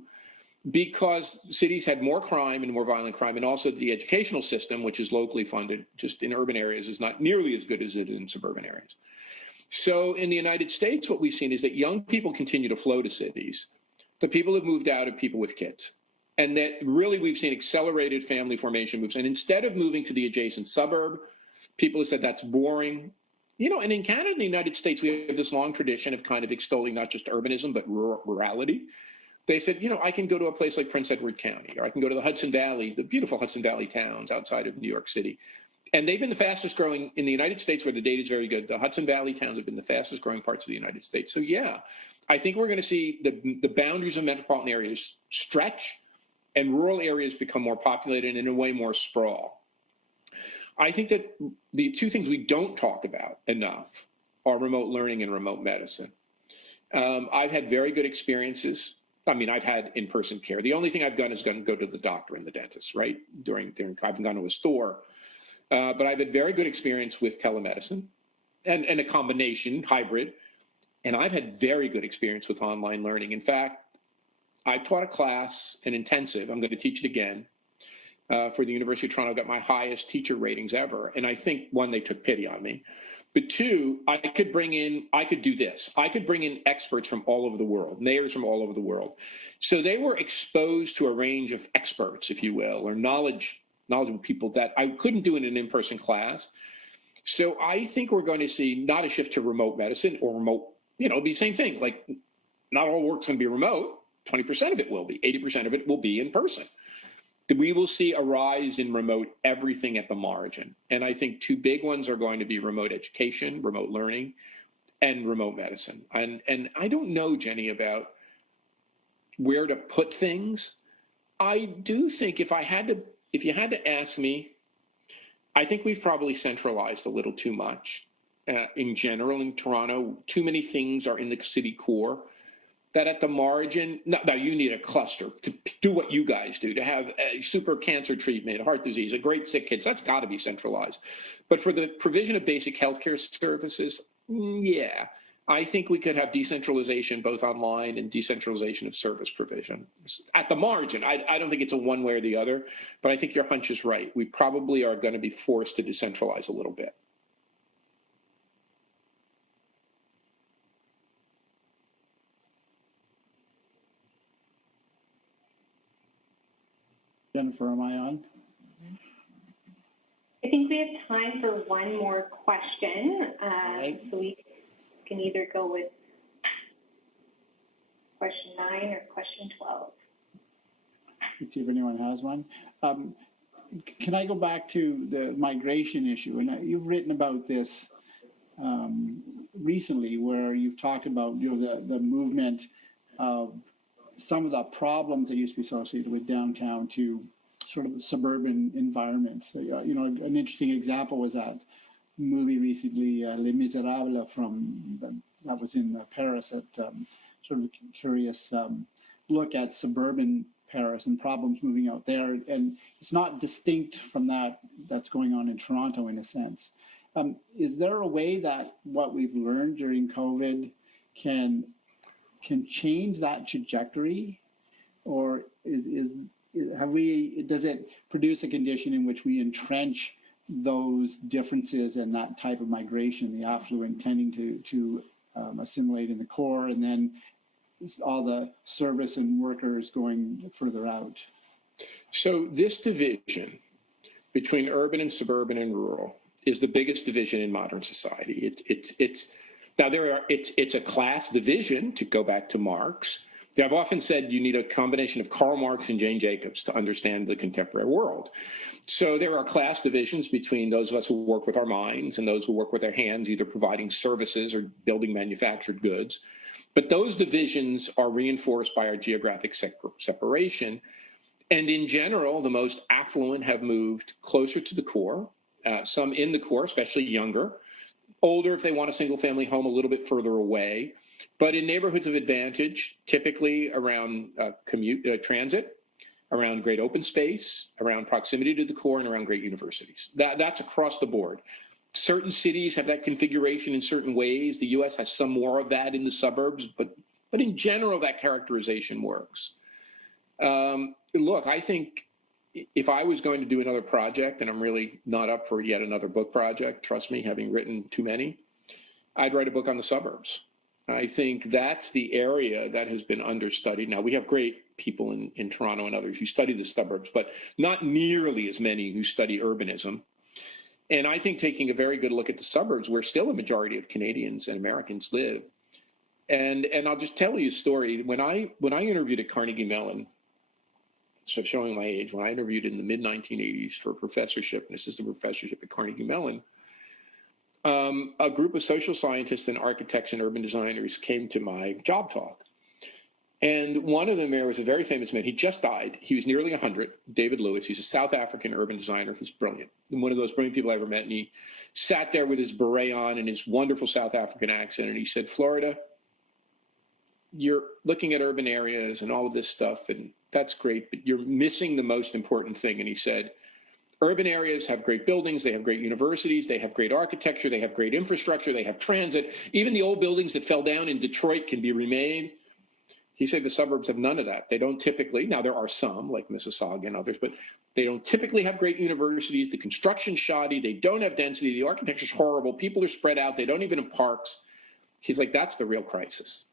because cities had more crime and more violent crime, and also the educational system, which is locally funded, just in urban areas, is not nearly as good as it is in suburban areas. So in the United States, what we've seen is that young people continue to flow to cities. The people who've moved out are people with kids. And that really we've seen accelerated family formation moves. And instead of moving to the adjacent suburb, people have said that's boring. And in Canada and the United States, we have this long tradition of kind of extolling not just urbanism, but rurality. They said, I can go to a place like Prince Edward County, or I can go to the Hudson Valley, the beautiful Hudson Valley towns outside of New York City. And they've been the fastest growing in the United States, where the data is very good. The Hudson Valley towns have been the fastest growing parts of the United States. So yeah, I think we're going to see the boundaries of metropolitan areas stretch and rural areas become more populated and in a way more sprawl. I think that the two things we don't talk about enough are remote learning and remote medicine. I've had very good experiences. I mean, I've had in-person care. The only thing I've done is go to the doctor and the dentist, right? I've gone to a store. But I've had very good experience with telemedicine and a combination, hybrid. And I've had very good experience with online learning. In fact, I taught a class, an intensive, I'm going to teach it again, for the University of Toronto. I got my highest teacher ratings ever. And I think, one, they took pity on me. But two, I could bring in experts from all over the world, mayors from all over the world. So they were exposed to a range of experts, if you will, or knowledgeable people that I couldn't do in an in-person class. So I think we're going to see not a shift to remote medicine or remote, it'll be the same thing. Like, not all work's going to be remote. 20% of it will be. 80% of it will be in person. We will see a rise in remote everything at the margin. And I think two big ones are going to be remote education, remote learning, and remote medicine. And I don't know, Jenny, about where to put things. I do think if I had to if you had to ask me, I think we've probably centralized a little too much. In general, in Toronto, too many things are in the city core that at the margin, now you need a cluster to do what you guys do, to have a super cancer treatment, heart disease, a great sick kids. That's got to be centralized. But for the provision of basic healthcare services, yeah, I think we could have decentralization both online and decentralization of service provision. At the margin, I don't think it's a one way or the other, but I think your hunch is right. We probably are going to be forced to decentralize a little bit. Jennifer, am I on? I think we have time for one more question. So we can either go with question 9 or question 12. Let's see if anyone has one. Can I go back to the migration issue? And you've written about this recently, where you've talked about the movement of some of the problems that used to be associated with downtown to sort of suburban environments. So, an interesting example was that movie recently, Les Miserables, that was in Paris, that sort of curious look at suburban Paris and problems moving out there. And it's not distinct from that's going on in Toronto in a sense. Is there a way that what we've learned during COVID can change that trajectory, or does it produce a condition in which we entrench those differences and that type of migration, the affluent tending to assimilate in the core, and then all the service and workers going further out? So this division between urban and suburban and rural is the biggest division in modern society. It's a class division, to go back to Marx. I've often said you need a combination of Karl Marx and Jane Jacobs to understand the contemporary world. So there are class divisions between those of us who work with our minds and those who work with their hands, either providing services or building manufactured goods. But those divisions are reinforced by our geographic separation. And in general, the most affluent have moved closer to the core, some in the core, especially younger, older if they want a single family home a little bit further away, but in neighborhoods of advantage, typically around transit, around great open space, around proximity to the core, and around great universities. That's across the board. Certain cities have that configuration in certain ways. The US has some more of that in the suburbs, but in general, that characterization works. Look, I think if I was going to do another project, and I'm really not up for yet another book project, trust me, having written too many, I'd write a book on the suburbs. I think that's the area that has been understudied. Now, we have great people in Toronto and others who study the suburbs, but not nearly as many who study urbanism. And I think taking a very good look at the suburbs, where still a majority of Canadians and Americans live. And I'll just tell you a story. When I interviewed at Carnegie Mellon, so showing my age, when I interviewed in the mid-1980s for a professorship, an assistant professorship at Carnegie Mellon, a group of social scientists and architects and urban designers came to my job talk. And one of them there was a very famous man. He just died. He was nearly 100, David Lewis. He's a South African urban designer who's brilliant. And one of those brilliant people I ever met. And he sat there with his beret on and his wonderful South African accent. And he said, Florida, you're looking at urban areas and all of this stuff, and that's great, but you're missing the most important thing. And he said, urban areas have great buildings, they have great universities, they have great architecture, they have great infrastructure, they have transit. Even the old buildings that fell down in Detroit can be remade. He said the suburbs have none of that. They don't typically, now there are some like Mississauga and others, but they don't typically have great universities. The construction's shoddy, they don't have density, the architecture's horrible, people are spread out, they don't even have parks. He's like, that's the real crisis.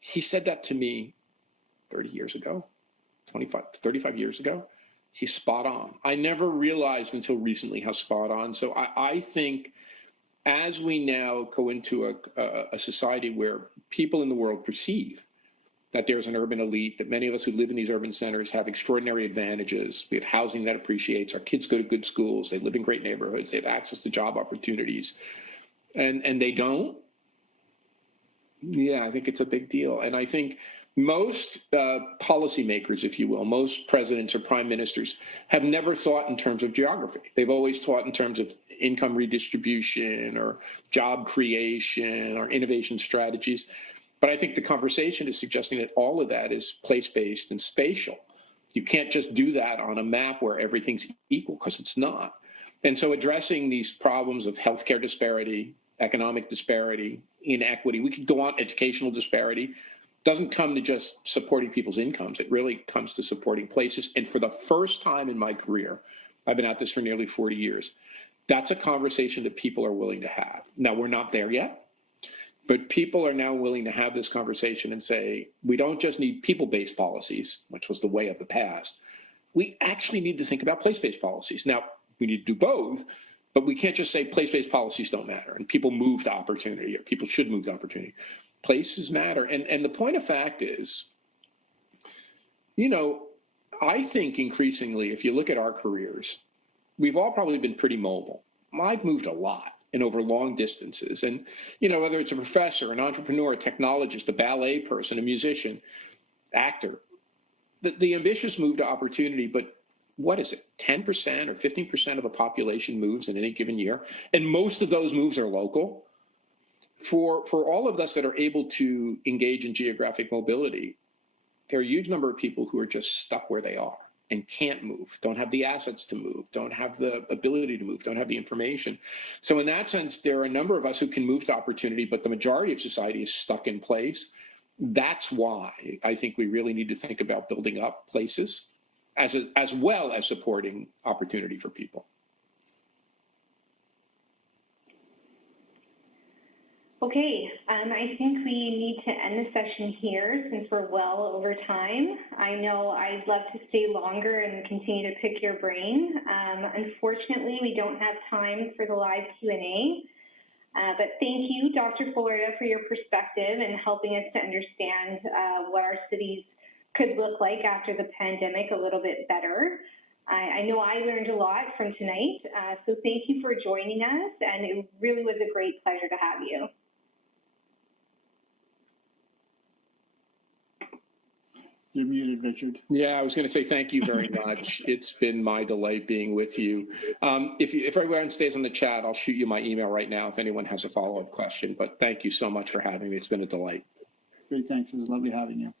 He said that to me 30 years ago, 35 years ago. He's spot on. I never realized until recently how spot on. So I think as we now go into a society where people in the world perceive that there's an urban elite, that many of us who live in these urban centers have extraordinary advantages. We have housing that appreciates. Our kids go to good schools. They live in great neighborhoods. They have access to job opportunities. And they don't. Yeah, I think it's a big deal. And I think Most policymakers, if you will, most presidents or prime ministers have never thought in terms of geography. They've always thought in terms of income redistribution or job creation or innovation strategies. But I think the conversation is suggesting that all of that is place-based and spatial. You can't just do that on a map where everything's equal, because it's not. And so addressing these problems of healthcare disparity, economic disparity, inequity, we could go on, educational disparity, doesn't come to just supporting people's incomes. It really comes to supporting places. And for the first time in my career, I've been at this for nearly 40 years, that's a conversation that people are willing to have. Now, we're not there yet, but people are now willing to have this conversation and say, we don't just need people-based policies, which was the way of the past. We actually need to think about place-based policies. Now, we need to do both, but we can't just say place-based policies don't matter and people move to opportunity or people should move to opportunity. Places matter. And the point of fact is, you know, I think increasingly, if you look at our careers, we've all probably been pretty mobile. I've moved a lot and over long distances. And, you know, whether it's a professor, an entrepreneur, a technologist, a ballet person, a musician, actor, the ambitious move to opportunity, but what is it, 10% or 15% of the population moves in any given year? And most of those moves are local. For all of us that are able to engage in geographic mobility, there are a huge number of people who are just stuck where they are and can't move, don't have the assets to move, don't have the ability to move, don't have the information. So in that sense, there are a number of us who can move to opportunity, but the majority of society is stuck in place. That's why I think we really need to think about building up places as well as supporting opportunity for people. Okay, I think we need to end the session here since we're well over time. I know I'd love to stay longer and continue to pick your brain. Unfortunately, we don't have time for the live Q&A, but thank you, Dr. Florida, for your perspective and helping us to understand what our cities could look like after the pandemic a little bit better. I know I learned a lot from tonight, so thank you for joining us, and it really was a great pleasure to have you. You're muted, Richard. Yeah, I was going to say thank you very much. It's been my delight being with you. If everyone stays on the chat, I'll shoot you my email right now if anyone has a follow-up question. But thank you so much for having me. It's been a delight. Great, thanks. It was lovely having you.